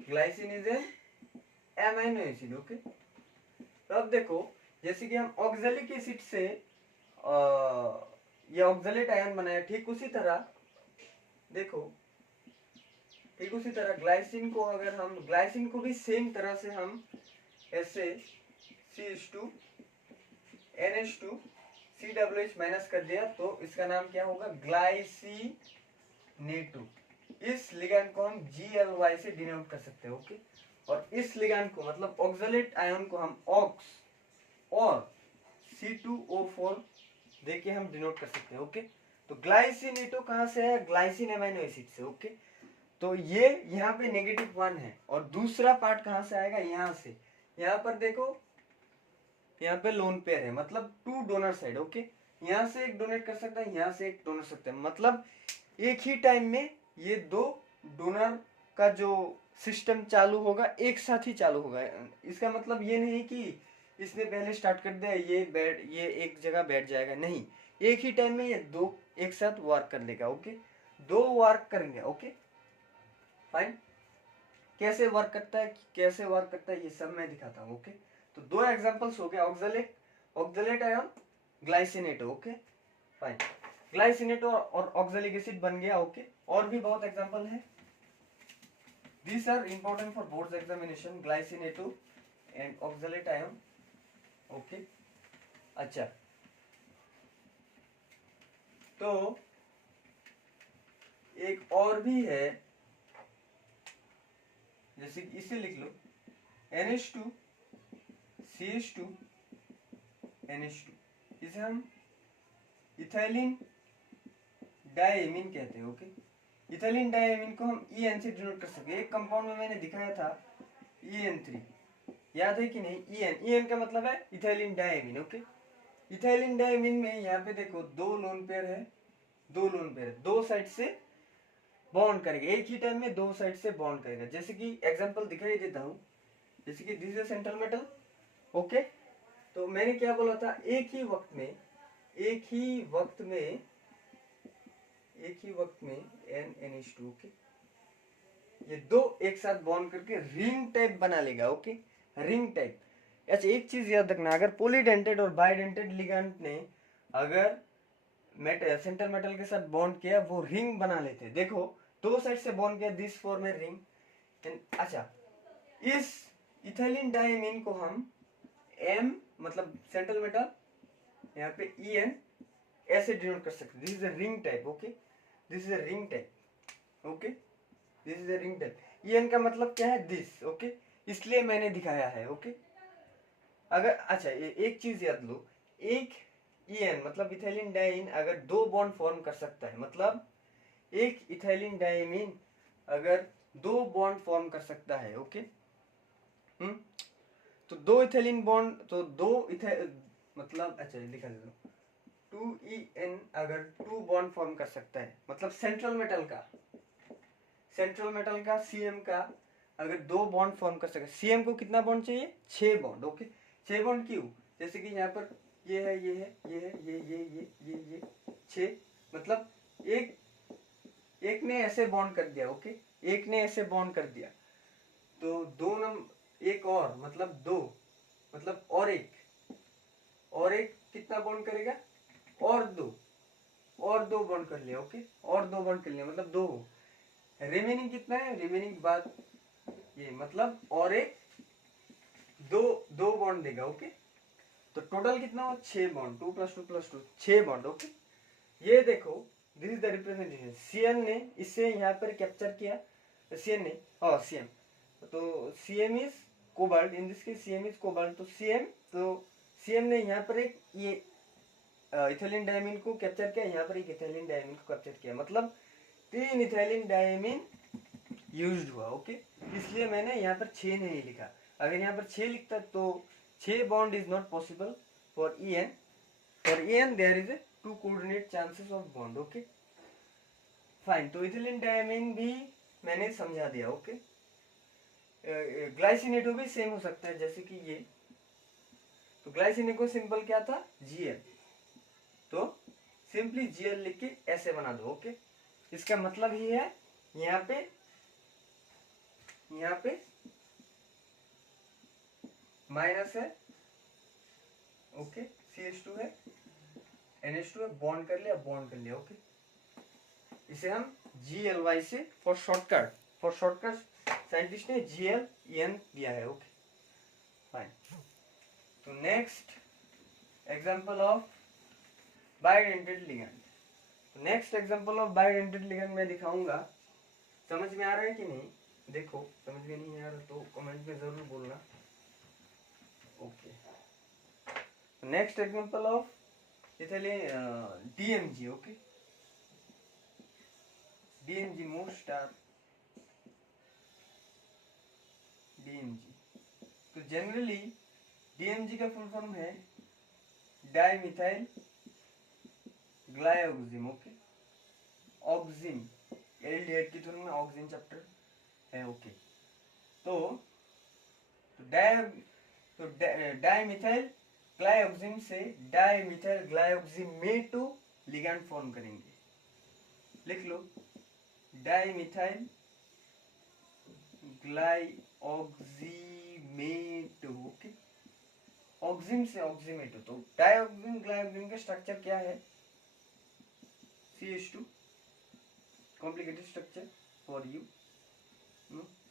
glycine is an amino acid, okay. तो अब देखो, जैसे कि हम ऑक्सैलिक एसिड से ये ऑक्सैलेट आयन बनाया, ठीक उसी तरह देखो, ठीक उसी तरह ग्लाइसिन को, अगर हम ग्लाइसिन को भी सेम तरह से हम ऐसे CH2 NH2 COH माइनस कर दिया, तो इसका नाम क्या होगा, ग्लाइसिनेटो। इस लिगैंड को हम GLY से डिनोट कर सकते हैं, ओके। और इस लिगैंड को मतलब ऑक्सैलेट आयन को हम ऑक्स और C2O4 देके हम डिनोट कर सकते हैं, ओके। तो ग्लाइसिनेटो कहाँ से है, ग्लाइसिन एमाइनो एसिड से, ओके। तो ये यहाँ पे -1 है, और दूसरा पार्ट कहाँ से आएगा, यहाँ से। यहाँ पर देखो, यहाँ पे लोन पेयर है, मतलब 2 डोनर साइड, ओके। यहाँ से एक डोनेट कर सकता है, यहाँ से एक डोनर सकता है, मतलब एक ही टाइम में ये 2 डोनर का जो सिस्टम चालू होगा एक साथ ही चालू होगा। इसका मतलब ये नहीं कि इसने पहले स्टार्ट कर दिया, ये एक जगह बैठ जाएगा, नहीं, एक ही टाइम में ये 2 एक साथ वर्क कर लेगा, ओके। 2 वर्क करेंगे, ओके, फाइन। कैसे वर्क करता है ये सब मैं दिखाता हूँ, ओके। तो 2 एग्जांपल्स हो गए, oxalate ion, glycinato, okay, fine. Glycinato और ऑक्सैलिक एसिड बन गया, ओके। और भी बहुत एग्जांपल है, these are important for boards examination, glycinato and oxalate ion, okay. अच्छा, तो एक और भी है, जैसे कि इसे लिख लो, NH2 CH2 NH2, इसे हम इथाइलिन डायमीन कहते हैं, ओके। इथाइलिन डायमीन को हम EN से डिनोट कर सकते हैं। एक कंपाउंड में मैंने दिखाया था EN3, याद है कि नहीं, EN का मतलब है ethylene diamine, okay. Ethylene diamine में यहाँ पे देखो 2 लोन पेयर है, 2 लोन पेयर है, 2 साइड से बॉन्ड करेगा, एक ही टाइम में 2 साइड से बॉन्ड करेगा। जैसे कि एग्जांपल दिखाई देता हूँ, जैसे कि this is central metal, okay. तो मैंने क्या बोला था, एक ही वक्त में NH2, ओके, ये 2 एक साथ बॉन्ड करके रिंग टाइप बना लेगा, ओके, रिंग टाइप। अच्छा, एक चीज याद रखना, अगर पॉलीडेंटेट और बाइडेंटेट लिगैंड ने अगर सेंट्रल मेटल के साथ बॉन्ड किया, वो रिंग बना लेते। देखो, दो साइड से बॉन्ड किया, दिस फॉर्म ए रिंग। अच्छा, इस इथाइलिन डायमीन को हम एम मतलब सेंट्रल मेटल, यहाँ पे ई एन ऐसे डिनोट कर सकते। This is a ring type, okay, this is a ring type, okay, this is a ring type. E N का मतलब क्या है, दिस, ओके, इसलिए मैंने दिखाया है, ओके। अगर अच्छा एक चीज याद लो, एक ई एन मतलब इथाइलिन डाइमीन अगर दो बॉन्ड फॉर्म कर सकता है, मतलब एक इथाइलिन डाइमीन अगर दो बॉन्ड फॉर्म कर सकता है, ओके, तो दो इथाइलिन बॉन्ड, तो दो मतलब अच्छा लिखा देता हूँ, 2En अगर टू बॉन्ड फॉर्म कर सकता है, मतलब सेंट्रल मेटल का Cm का अगर दो बॉन्ड फॉर्म कर सके, Cm को कितना बॉन्ड चाहिए, 6 बॉन्ड, ओके। 6 बॉन्ड क्यों, जैसे कि यहाँ पर ये है, ये है, ये है, ये 6, मतलब एक ने ऐसे बॉन्ड कर दिया, ओके, एक ने ऐसे बॉन्ड कर दिया, तो दो नंबर एक और मतलब दो, मतलब और एक कितना बॉन्ड करेगा, और दो बॉन्ड कर लिया, ओके, और दो बॉन्ड कर लिया, मतलब दो। रिमेनिंग कितना है, रिमेनिंग बाद ये मतलब और एक दो बॉन्ड देगा, ओके। तो टोटल कितना हो, 6 बॉन्ड, 2 + 2 + 2 6 बॉन्ड, ओके। ये देखो, this is the representation. CN ने इसे यहाँ पर कैप्चर किया, सीएन ने और सीएम, तो CM is cobalt, in this case CM is cobalt, तो सीएम ने यहाँ पर एक ये इथाइलिन डायमीन को कैप्चर किया, यहाँ पर एक इथाइलिन डायमीन को कैप्चर किया, मतलब 3 इथाइलिन डायमीन यूज्ड हुआ, ओके। इसलिए मैंने यहाँ पर 6 नहीं लिखा। अगर यहाँ पर 6 लिखता तो 6 bond is not possible for EN। For EN there is 2 coordinate chances of bond, okay fine. तो इथिलीन डायमीन भी मैंने समझा दिया, ओके। ग्लाइसिनेटो भी सेम हो सकता है, जैसे कि ये, तो ग्लाइसिनेटो सिंपल क्या था, Gl, तो सिंपली Gl लिख के ऐसे बना दो, ओके। इसका मतलब ये है, यहाँ पे माइनस है, ओके, CH2 है, NH2 है, बॉन्ड कर लिया, ओके। इसे हम GLY से फॉर शॉर्टकट साइंटिस्ट ने GLN दिया है, ओके फाइन। तो next example of bidentate ligand, next example of bidentate ligand मैं दिखाऊंगा। समझ में आ रहा है कि नहीं, देखो समझ में नहीं आ रहा तो कमेंट में जरूर बोलना, okay. Next example of ethylene DMG, okay, DMG most are DMG। तो जनरली DMG का फुल फॉर्म है dimethyl glyoxime, okay, oxime, aldehyde की तुलना में ऑक्सिन चैप्टर है, ओके। तो डाइमिथाइल ग्लाइऑक्सिम से डाइमिथाइल ग्लाइऑक्सिमेटो लिगैंड फॉर्म करेंगे, लिख लो, डाइमिथाइल ग्लाइऑक्सिमेटो, ओके, ऑक्सिम से ऑक्सीमेटो। तो डाइऑक्सिम ग्लाइऑक्सिम का स्ट्रक्चर क्या है, CH2, complicated structure for you,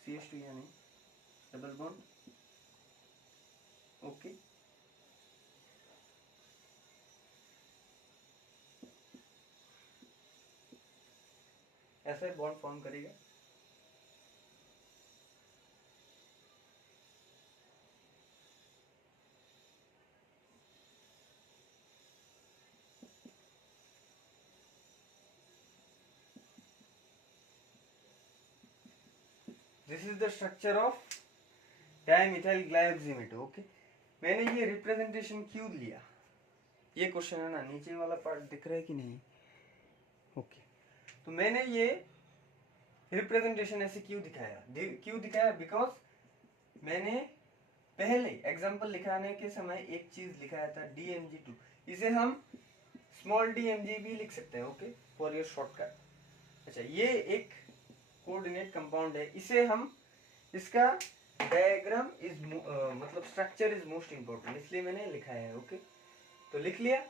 CH2 यानी डबल बॉन्ड, ओके। ऐसा बॉन्ड फॉर्म करेगा। This is the structure of dimethyl glyoximato, okay. मैंने ये रिप्रेजेंटेशन क्यों लिया, ये क्वेश्चन है ना, नीचे वाला पार्ट दिख रहा है कि नहीं, ओके। तो मैंने ये रिप्रेजेंटेशन ऐसे क्यों दिखाया, बिकॉज मैंने पहले एग्जांपल लिखाने के समय एक चीज लिखाया था, DMG2, इसे हम स्मॉल DMG भी लिख सकते हैं, ओके, फॉर योर शॉर्टकट। अच्छा, ये एक कोऑर्डिनेट कंपाउंड है, इसे हम, इसका डायग्राम इज मतलब स्ट्रक्चर इज मोस्ट इंपॉर्टेंट, इसलिए मैंने लिखा है, ओके। तो लिख लिया,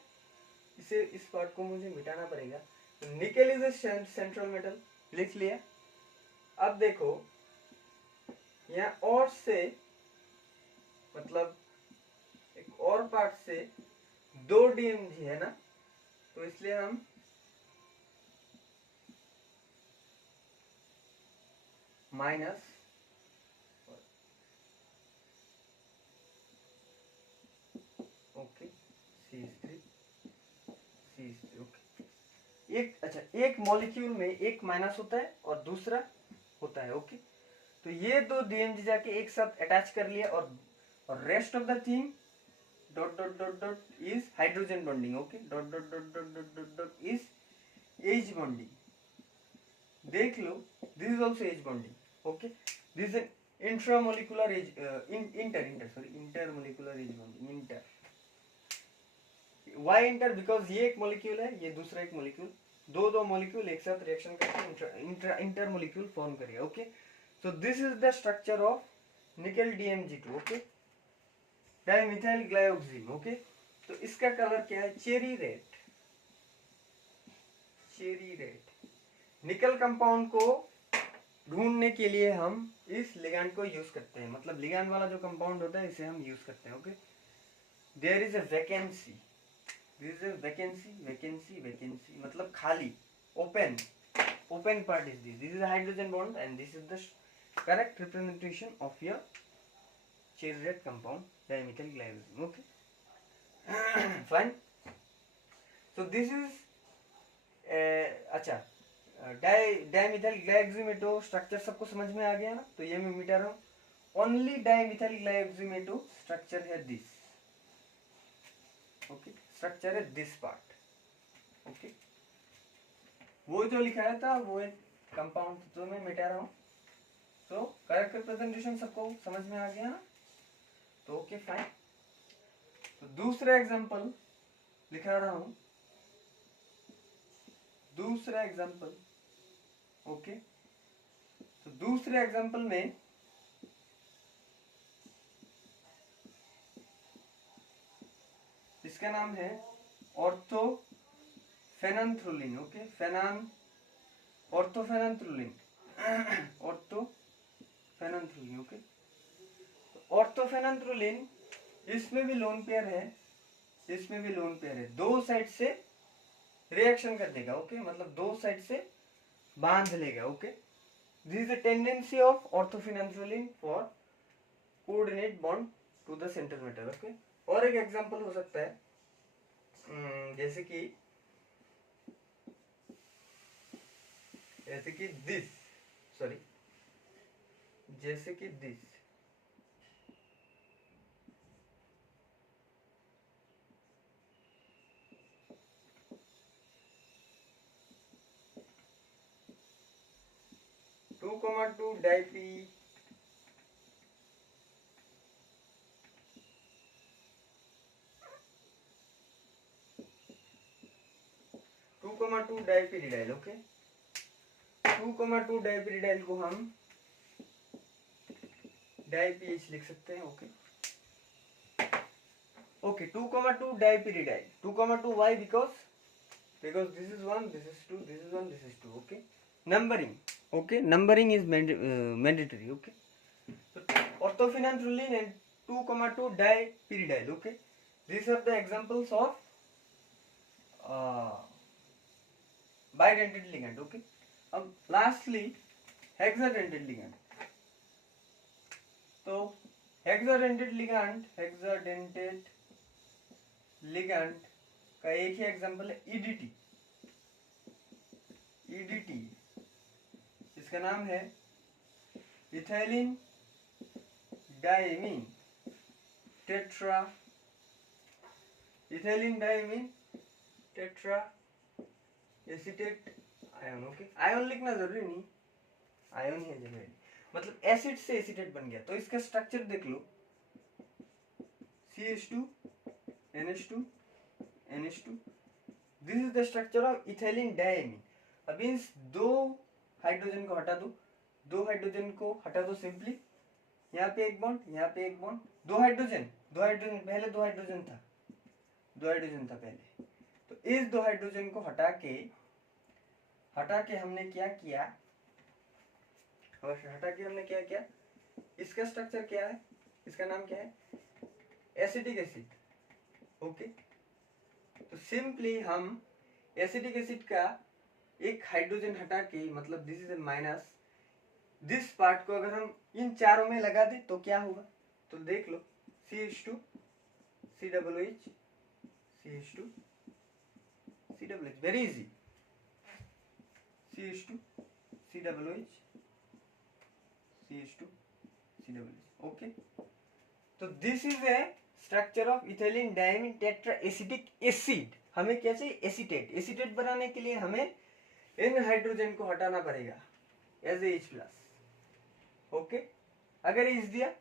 इसे, इस पार्ट को मुझे मिटाना पड़ेगा। तो nickel is a central metal, लिख लिया। अब देखो यहाँ और से मतलब एक और पार्ट से 2 DMG है ना, तो इसलिए हम माइनस ओके CH3 ओके। एक अच्छा एक मॉलिक्यूल में एक माइनस होता है और दूसरा होता है ओके। तो ये 2 DMG जाके एक साथ अटैच कर लिया और rest of the thing dot dot dot dot is hydrogen bonding okay. Dot dot dot dot dot dot dot is H bonding. देख लो this is also H bonding okay. This is an intramolecular H intermolecular H bonding inter. Why inter because ये एक molecule है ये दूसरा एक molecule, दो molecule एक साथ रिएक्शन करके इंटर मॉलिक्यूल फॉर्म करेगा okay. So this is the structure of निकल DMG2 okay, dimethyl glyoxime okay. तो इसका कलर क्या है? Cherry red. Cherry red. निकल कंपाउंड को ढूंढने के लिए हम इस लिगैंड को यूज करते हैं, मतलब लिगैंड वाला जो कंपाउंड होता है इसे हम यूज करते हैं okay. There is a vacancy, this is vacancy vacancy vacancy मतलब खाली, open open part is this is hydrogen bond and this is the correct representation of your cherry red compound dimethyl glyoxime okay. Fine. So this is अच्छा dimethyl glyoximato structure सबको समझ में आ गया ना, तो ये मैं मिटा रहा हूँ। ओनली डाइमिथाइल ग्लाइऑक्सिमेटो स्ट्रक्चर है दिस ओके, स्ट्रक्चर है दिस पार्ट ओके। वो जो लिखाया था वो एक कंपाउंड जो मैं मिटा रहा हूँ। तो करेक्ट रिप्रेजेंटेशन सबको समझ में आ गया ना, तो ओके फाइन। तो दूसरा एग्जांपल लिखा रहा हूँ, दूसरा एग्जांपल ओके। तो दूसरे एग्जांपल में इसका नाम है ऑर्थोफेनंथ्रोलिन ओके। ऑर्थोफेनंथ्रोलिन ऑर्थोफेनंथ्रोलिन ओके। ऑर्थोफेनंथ्रोलिन इसमें भी लोन पेयर है, इसमें भी लोन पेयर है, दो साइड से रिएक्शन कर देगा ओके, मतलब दो साइड से बांध लेगा okay. This is the tendency of orthophenanthroline for coordinate bond to the centre metal okay. और एक एग्जांपल हो सकता है जैसे कि दिस सॉरी जैसे कि दिस 2,2 डाइपी 2,2 डाइपीरिडाइल ओके। 2,2 डाइपीरिडाइल को हम डाइपीएच लिख सकते हैं okay. Okay 2,2 dipyridyl 2,2 why because this is 1 this is 2 this is 1 this is 2 okay. Numbering okay, numbering is mandatory okay. Orthophenanthroline and 2,2 dipyridyl okay, these are the examples of bidentate ligand okay। अब lastly hexadentate ligand। तो hexadentate ligand का एक ही example है EDT। इसका नाम है ethylene diamine tetra, ethylene diamine tetra acetate ion okay. Ion लिखना जरूरी नहीं, आयन ही है मतलब एसिड से एसीटेट बन गया। तो इसका स्ट्रक्चर देख लो CH2 NH2 NH2, this is the structure of ethylene diamine. अब इस दो हाइड्रोजन को हटा दो, दो हाइड्रोजन को हटा दो सिंपली, यहाँ पे एक बॉन्ड यहाँ पे एक बॉन्ड, दो हाइड्रोजन पहले दो हाइड्रोजन था पहले। तो इस दो हाइड्रोजन को हटा के हमने क्या किया, हटा के हमने क्या किया, इसका स्ट्रक्चर क्या है, इसका नाम क्या है, एसिटिक एसिड। ओके, तो सिंपली हम एसिटिक एसिड का एक हाइड्रोजन हटा के, मतलब this is A minus, this part को अगर हम इन चारों में लगा दें तो क्या होगा, तो देख लो, CH2 COOH CH2 COOH, very easy, CH2 COOH CH2 COOH। Okay, तो this is a structure of ethylene diamine tetra acetic acid. हमें क्या चाहिए, एसीटेट। एसीटेट बनाने के लिए हमें इन हाइड्रोजन को हटाना पड़ेगा as a H plus. Okay, अगर इस दिया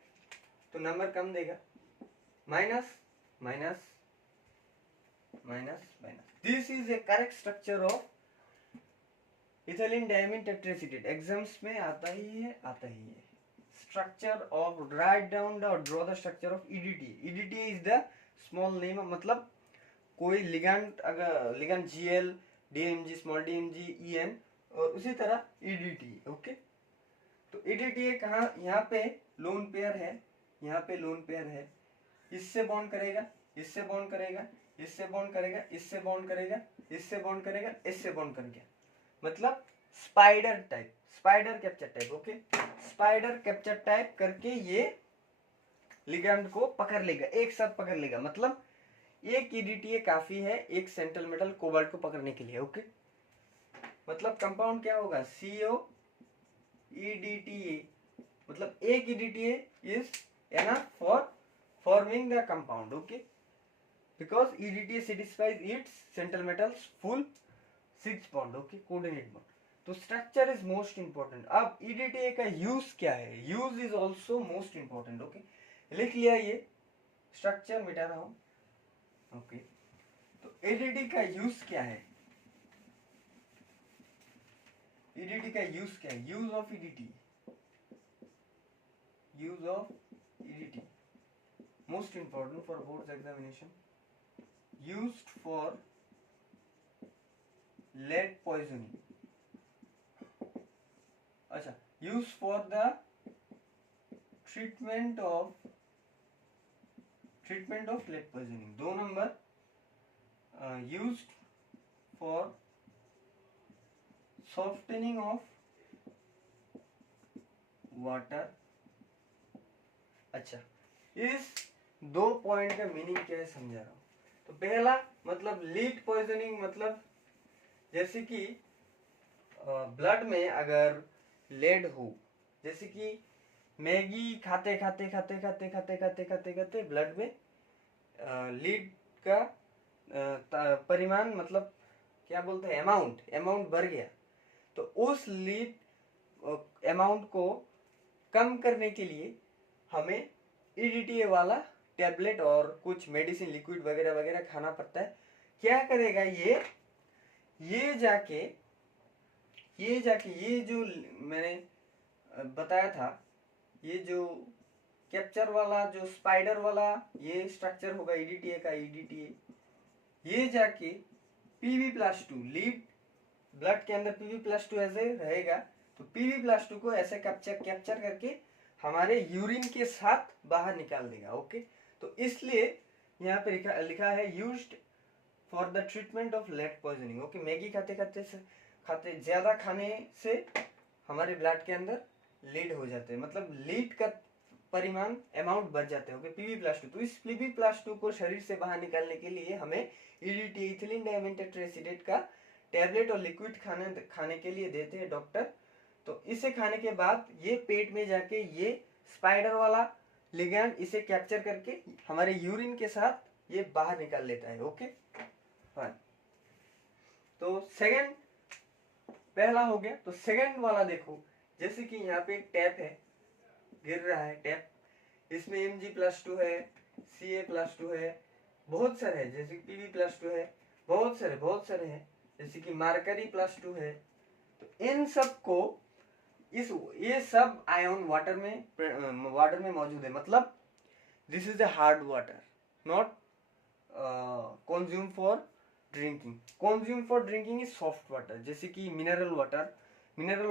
तो नंबर कम देगा, minus minus minus minus. This is a correct structure of ethylene diamine tetraacetate. Exams में आता ही है स्ट्रक्चर ऑफ, राइट डाउन और draw the structure of EDTA। EDTA is the small name, मतलब कोई लिगैंड, अगर ligand GL DMG small DMG EN और उसी तरह EDTA। ओके, तो EDTA कहाँ, यहाँ पे लोन पेयर है, यहाँ पे लोन पेयर है, इससे बॉन्ड करेगा, इससे बॉन्ड करेगा, इससे बॉन्ड करेगा, इससे बॉन्ड करेगा, इससे बॉन्ड करेगा, इससे बॉन्ड करेगा, मतलब spider type, spider capture type. Okay, spider capture type करके ये लिगैंड को पकड़ लेगा, एक साथ पकड़ लेगा, मतलब एक EDTA काफी है एक सेंट्रल मेटल कोबाल्ट को पकड़ने के लिए। ओके, मतलब कंपाउंड क्या होगा, CO EDTA, मतलब एक EDTA is enough for forming the compound। okay, because EDTA satisfies its central metals full 6 bond। okay, coordinate bond। तो स्ट्रक्चर इज मोस्ट इंपॉर्टेंट। अब EDTA का यूज क्या है, use is also most important. Okay, लिख लिया, ये structure मिटा रहा हूं। ओके, तो EDTA का यूज क्या है, EDTA का यूज क्या है, use of EDTA, use of EDTA most important for board's examination, used for lead poisoning। अच्छा, used for the treatment of lead poisoning। 2 number, used for softening of water। अच्छा, इस 2 point का meaning क्या है समझा रहा हूं। तो पहला मतलब लीड पॉइजनिंग, मतलब जैसे कि ब्लड में अगर लेड हो, जैसे कि मैगी खाते खाते खाते खाते खाते खाते खाते खाते ब्लड में लीड का परिमाण, मतलब क्या बोलते हैं, अमाउंट बढ़ गया, तो उस लीड अमाउंट को कम करने के लिए हमें EDTA वाला टैबलेट और कुछ मेडिसिन लिक्विड वगैरह वगैरह खाना पड़ता है। क्या करेगा ये जाके ये जो मैंने बताया था, ये जो कैप्चर वाला, जो स्पाइडर वाला ये स्ट्रक्चर होगा EDTA का, EDTA ये जाके Pb+2 लीड, ब्लड के अंदर Pb+2 ऐसे रहेगा, तो Pb+2 को ऐसे कैप्चर करके हमारे यूरिन के साथ बाहर निकाल देगा। ओके, तो इसलिए यहाँ पे लिखा है used for the treatment of lead poisoning. Okay, Maggi खाते ज्यादा खाने से हमारे ब्लड के अंदर लीड हो जाते हैं, मतलब लीड का परिमाण अमाउंट बढ़ जाते हैं। ओके, Pb+2, तो इस Pb+2 को शरीर से बाहर निकालने के लिए हमें EDTA इथिलीन डायमीन टेट्राएसिडेट का टैबलेट और लिक्विड खाने के लिए देते हैं डॉक्टर। तो इसे खाने के बाद ये पेट में जाके ये स्पाइडर वाला लिगैंड इसे कैप्चर करके हमारे यूरिन के साथ ये बाहर निकाल लेता है। ओके, हाँ, तो सेकंड पहला हो गया। तो सेकंड वाला देखो, जैसे कि यहाँ पे एक टैप है, गिर रहा है टैप, इसमें Mg+2 है, Ca+2 है, बहुत सारे है, जैसे Pb+2 है, बहुत सारे हैं, जैसे कि Mg+2 है। तो इन सब को ये सब आयन वाटर में मौजूद है, मतलब this is the hard water, not consume for drinking. Consume for drinking is soft water, जैसे कि मिनरल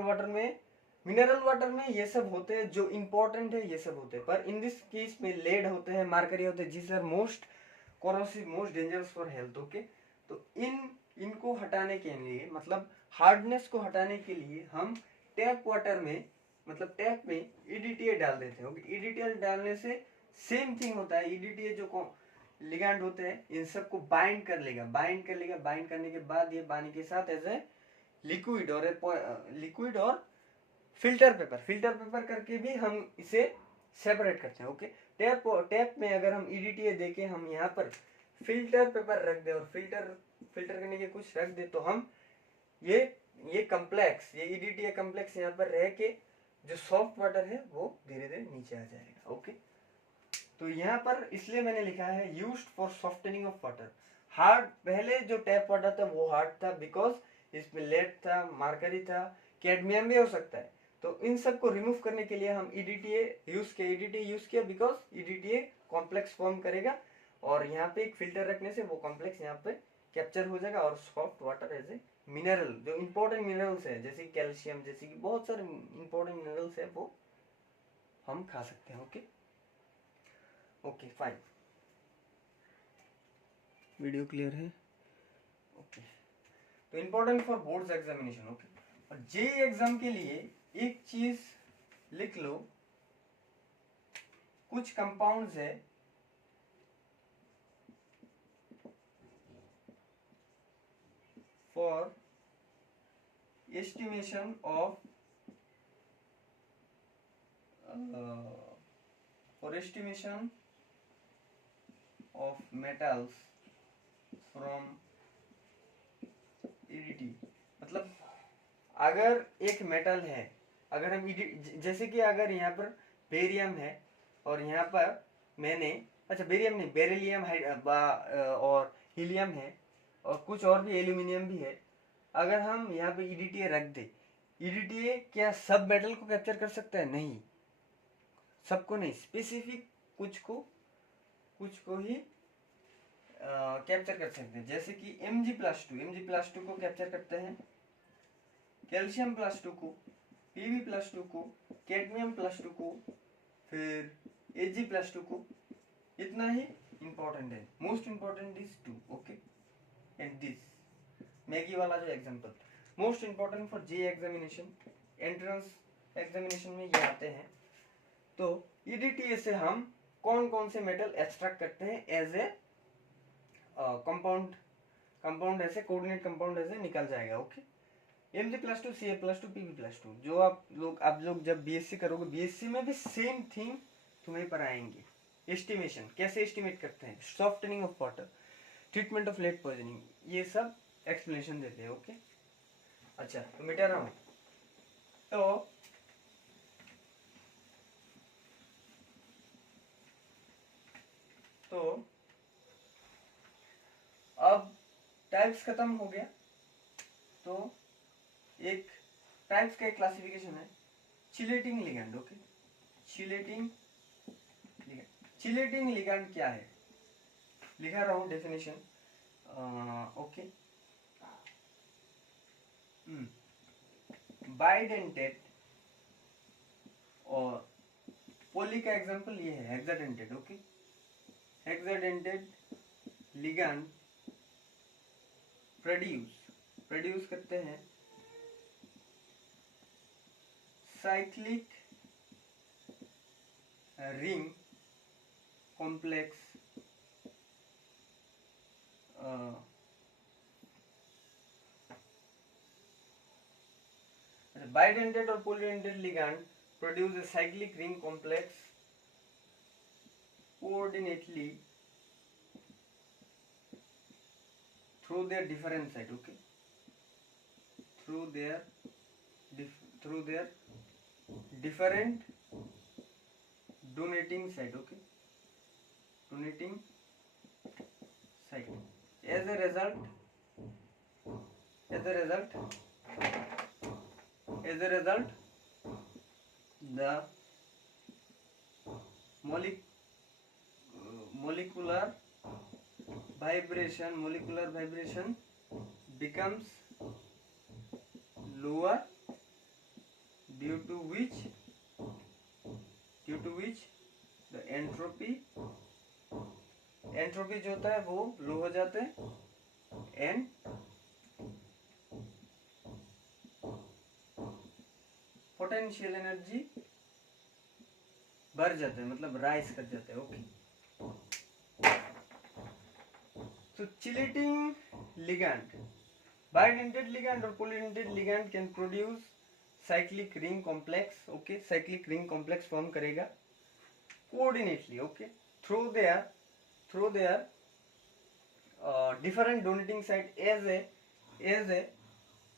वाटर में मिनरल वाटर में ये सब होते हैं जो इंपॉर्टेंट है, ये सब होते हैं, पर इन दिस केस में लेड होते हैं, मार्करी होते हैं, जिस are most corrosive, most dangerous for health. Okay, तो इनको हटाने के लिए, मतलब हार्डनेस को हटाने के लिए हम टैप वाटर में, मतलब टैप में ईडीटीए डाल देते हैं। ओके, ईडीटीए डालने से सेम थिंग होता है, ईडीटीए जो लिगैंड होते हैं इन सबको बाइंड कर लेगा, बाइंड करने के बाद ये पानी के साथ एज ए लिक्विड और फिल्टर पेपर करके भी हम इसे सेपरेट करते हैं। ओके, टैप में अगर हम ईडीटीए देके हम यहाँ पर फिल्टर पेपर रख दे और फिल्टर करने के कुछ रख दे, तो हम ये कम्प्लेक्स, ये ईडीटीए कम्प्लेक्स यहाँ पर रह के जो सॉफ्ट वाटर है वो धीरे धीरे नीचे आ जाएगा। ओके, तो यहाँ पर इसलिए मैंने लिखा है used for softening of water. Hard, पहले जो टैप वाटर था वो हार्ड था बिकॉज इसमें लेड था, मार्करी था, कैडमियम भी हो सकता है। तो इन सब को रिमूव करने के लिए हम ईडीटीए यूज किया बिकॉज ईडीटीए कॉम्प्लेक्स फॉर्म करेगा और यहाँ पे एक फिल्टर रखने से वो कॉम्प्लेक्स यहाँ पे कैप्चर हो जाएगा और soft water as a mineral, जो इंपॉर्टेंट मिनरल्स है जैसे कैल्शियम, जैसे कि बहुत सारे इंपॉर्टेंट मिनरल्स है वो हम खा सकते हैं। Okay okay fine, video clear है? ओके, तो important for boards examination. Okay, और जे एग्जाम के लिए एक चीज लिख लो, कुछ कंपाउंड्स है for estimation of metals from EDT. मतलब अगर एक मेटल है, अगर हम जैसे कि अगर यहाँ पर बेरियम है और यहाँ पर मैंने, अच्छा बेरियम नहीं, बेरिलियम और हीलियम है और कुछ और भी, एल्यूमिनियम भी है, अगर हम यहाँ पे ईडीटीए रख दे, ईडीटीए क्या सब मेटल को कैप्चर कर सकता है? नहीं, सबको नहीं, स्पेसिफिक कुछ को ही कैप्चर कर सकते हैं। जैसे कि Mg+2 को कैप्चर करते हैं, कैल्शियम +2 को, Pb+2 को, कैडमियम +2 को, फिर Ag+2 को। इतना ही इंपॉर्टेंट है, most important is 2। Okay, and this Maggi वाला जो example most important for J examination, entrance examination में ये आते हैं। तो ईडीटीए से हम कौन कौन से मेटल एक्सट्रैक्ट करते हैं एज ए कंपाउंड, ऐसे कोऑर्डिनेट कंपाउंड ऐसे निकल जाएगा। ओके, Mg+2, Ca+2, Pb+2, जो आप लोग जब बीएससी करोगे, बीएससी में भी सेम थिंग तुम्हें पर आएंगे। एस्टिमेशन कैसे एस्टिमेट करते हैं, softening of water, treatment of lead poisoning, ये सब एक्सप्लेनेशन देते हैं। ओके, अच्छा तो मिटा रहा हूँ। तो अब टाइप्स खत्म हो गया। तो एक टाइप्स का एक क्लासिफिकेशन है, chelating ligand. Okay, chelating ligand क्या है, लिखा रहा हूं डेफिनेशन। ओके, बाइडेंटेड और पोली का एग्जांपल ये है hexadentate. Okay, hexadentate ligand produce करते हैं cyclic ring complex bidentate or polydentate ligand produce a cyclic ring complex coordinately through their different site. Okay, through their different donating site. Okay, donating site. As a result the molecular vibration becomes lower due to which the entropy जो होता है वो लो हो जाते हैं and potential energy बढ़ जाते हैं, मतलब राइज कर जाते हैं। ओके, तो चिलेटिंग लिगैंड, बाइडेंटेड लिगैंड और polydentate ligand can produce cyclic ring complex. Okay, cyclic ring complex form करेगा coordinately. Okay, through their different donating site as a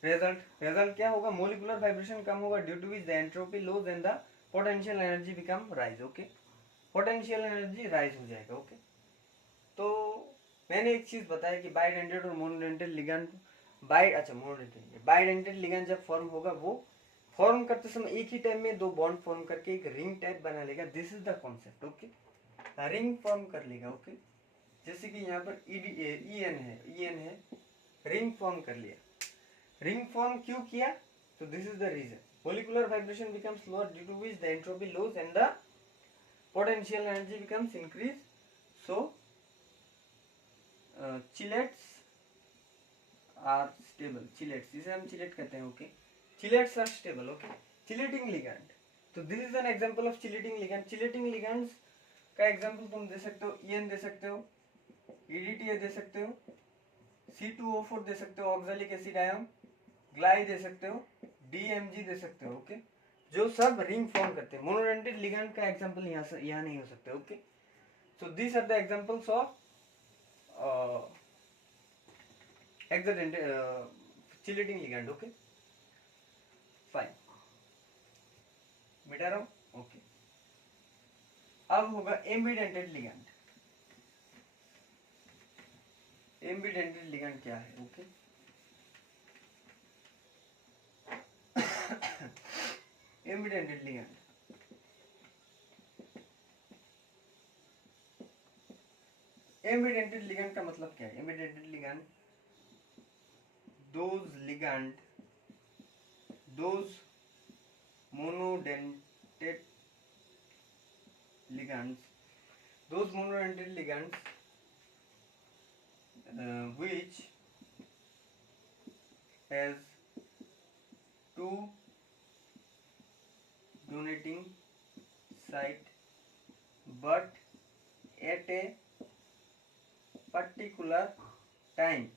result क्या होगा, मोलिकुलर वाइब्रेशन कम होगा due to which the entropy lose and the potential energy become rise. Okay, potential energy rise हो जाएगा। Okay, तो मैंने एक चीज बताया कि बाइडेंटेड और मोनोडेंटेड लिगैंड, बाइडेंटेड लिगैंड जब फॉर्म होगा वो फॉर्म करते समय एक ही टाइम में दो बॉन्ड फॉर्म करके एक रिंग टाइप बना लेगा। This is the concept. Okay, ring form कर लेगा। ओके, जैसे कि यहाँ पर EN है, रिंग फॉर्म कर लिया। रिंग फॉर्म क्यों किया, तो this is the reason, molecular vibration becomes lower due to which the entropy lose and the potential energy becomes increase. So chelates are stable, chelates जिसे हम चिलेट कहते हैं। Okay, chelates are stable. Okay, chelating ligand, तो this is an example of chelating ligand. Chelating ligands का example तुम दे सकते हो, EN दे सकते हो, EDTA दे सकते हो, C2O4 दे सकते हो, ऑक्सैलिक एसिड आयन, ग्लाई दे सकते हो, DMG दे सकते हो। ओके, जो सब रिंग फॉर्म करते हैं। मोनोडेंटेड लिगैंड का एग्जांपल यहाँ नहीं हो सकते। Okay, so these are the examples of chelating ligand. Okay, fine, मिटा रहा हूं। ओके, अब होगा एम्बिडेंटेड लिगैंड। एम्बिडेंटेड लिगैंड क्या है? Okay, ambidentate ligand, ambidentate ligand का मतलब क्या है? Ambidentate ligand, those monodentate ligands which has two donating site but at a particular time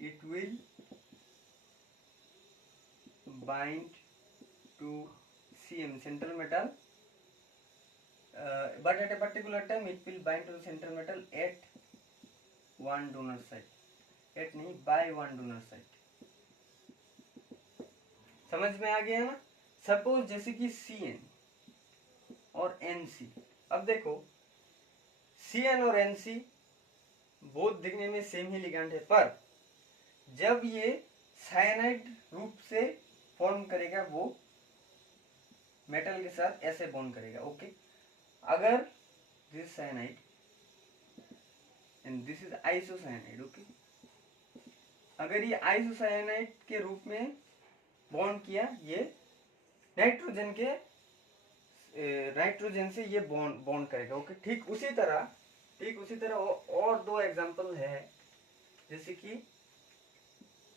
it will bind to CM, central metal, but at a particular time it will bind to the central metal at one donor site, at नहीं by one donor site। समझ में आ गया ना? Suppose जैसे कि CN और NC, अब देखो CN और NC बोथ दिखने में सेम ही लिगैंड है, पर जब ये साइनाइड रूप से फॉर्म करेगा वो मेटल के साथ ऐसे बॉन्ड करेगा। ओके, अगर this cyanide and this is isocyanide. Okay, अगर ये आइसोसाइनाइड के रूप में बॉन्ड किया, ये नाइट्रोजन से ये बॉन्ड करेगा। ओके, ठीक उसी तरह और दो एग्जांपल है, जैसे कि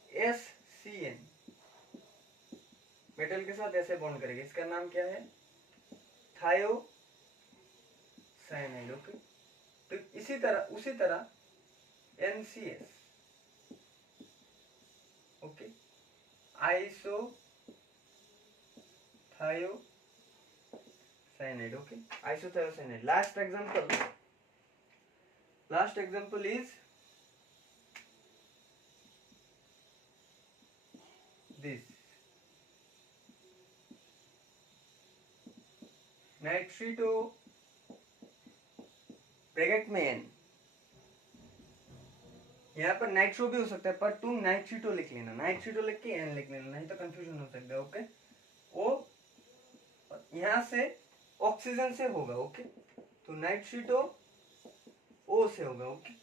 SCN मेटल के साथ ऐसे बॉन्ड करेगा, इसका नाम क्या है? थायोसाइनाइड। ओके, तो उसी तरह NCS, okay, isothiocyanide. Okay, isothiocyanide. Last example is this nitrito bracket में N, यहाँ पर नाइट्रो भी हो सकता है, पर तुम नाइट्रिटो लिख लेना, नाइट्रिटो लिख के N लिख लेना, नहीं तो कंफ्यूजन हो सकता है। ओके, ओ यहाँ से ऑक्सीजन से होगा। ओके, तो नाइट्रिटो O से होगा। ओके,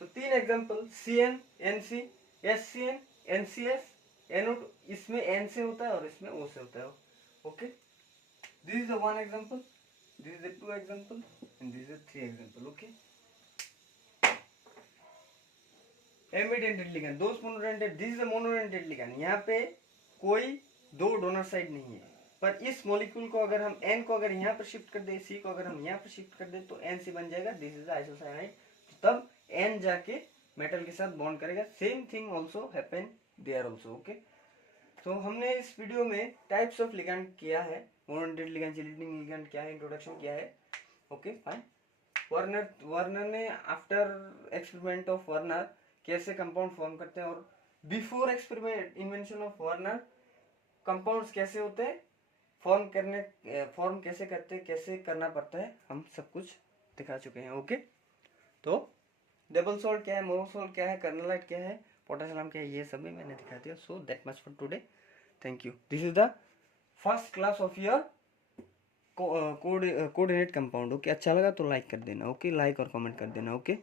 तो तीन example, CN, NC, SCN, NCS, NO2 इसमें N से होता है और इसमें O से होता है. Okay, this is the one example, this is the two example and this is the three example. Okay, ambidentate ligand, दोस्त monodentate, this is a monodentate ligand. यहाँ पे कोई दो डोनर साइड नहीं है, पर इस मॉलिक्यूल को अगर हम N को अगर यहाँ पर शिफ्ट कर दे, C को अगर हम यहाँ पर शिफ्ट कर दे तो NC बन जाएगा. This is isocyanide. तब N जाके मेटल के साथ बॉन्ड करेगा. Same thing also happen there also. Okay, तो हमने इस वीडियो में टाइप्स ऑफ लिगेंड किया है, मोनोडेंटेड लिगेंड, चेलेटिंग लिगेंड क्या है, इंट्रोडक्शन किया है. Okay fine. वर्नर ने आफ्टर एक्सपेरिमेंट ऑफ वर्नर कैसे कंपाउंड फॉर्म करते हैं और before experiment invention of Werner compounds कैसे होते हैं, फॉर्म कैसे करते हैं, कैसे करना पड़ता है, हम सब कुछ दिखा चुके हैं. ओके, तो डबल सॉल्ट क्या है, मोनोसॉल्ट क्या है, कर्नलाइट क्या है, पोटाशियम क्या है, ये सब भी मैंने दिखा दिया. So that much for today. Thank you. This is the first class of your coordinate compound. Okay, अच्छा लगा तो लाइक कर देना. ओके, लाइक और कमेंट कर देना. ओके.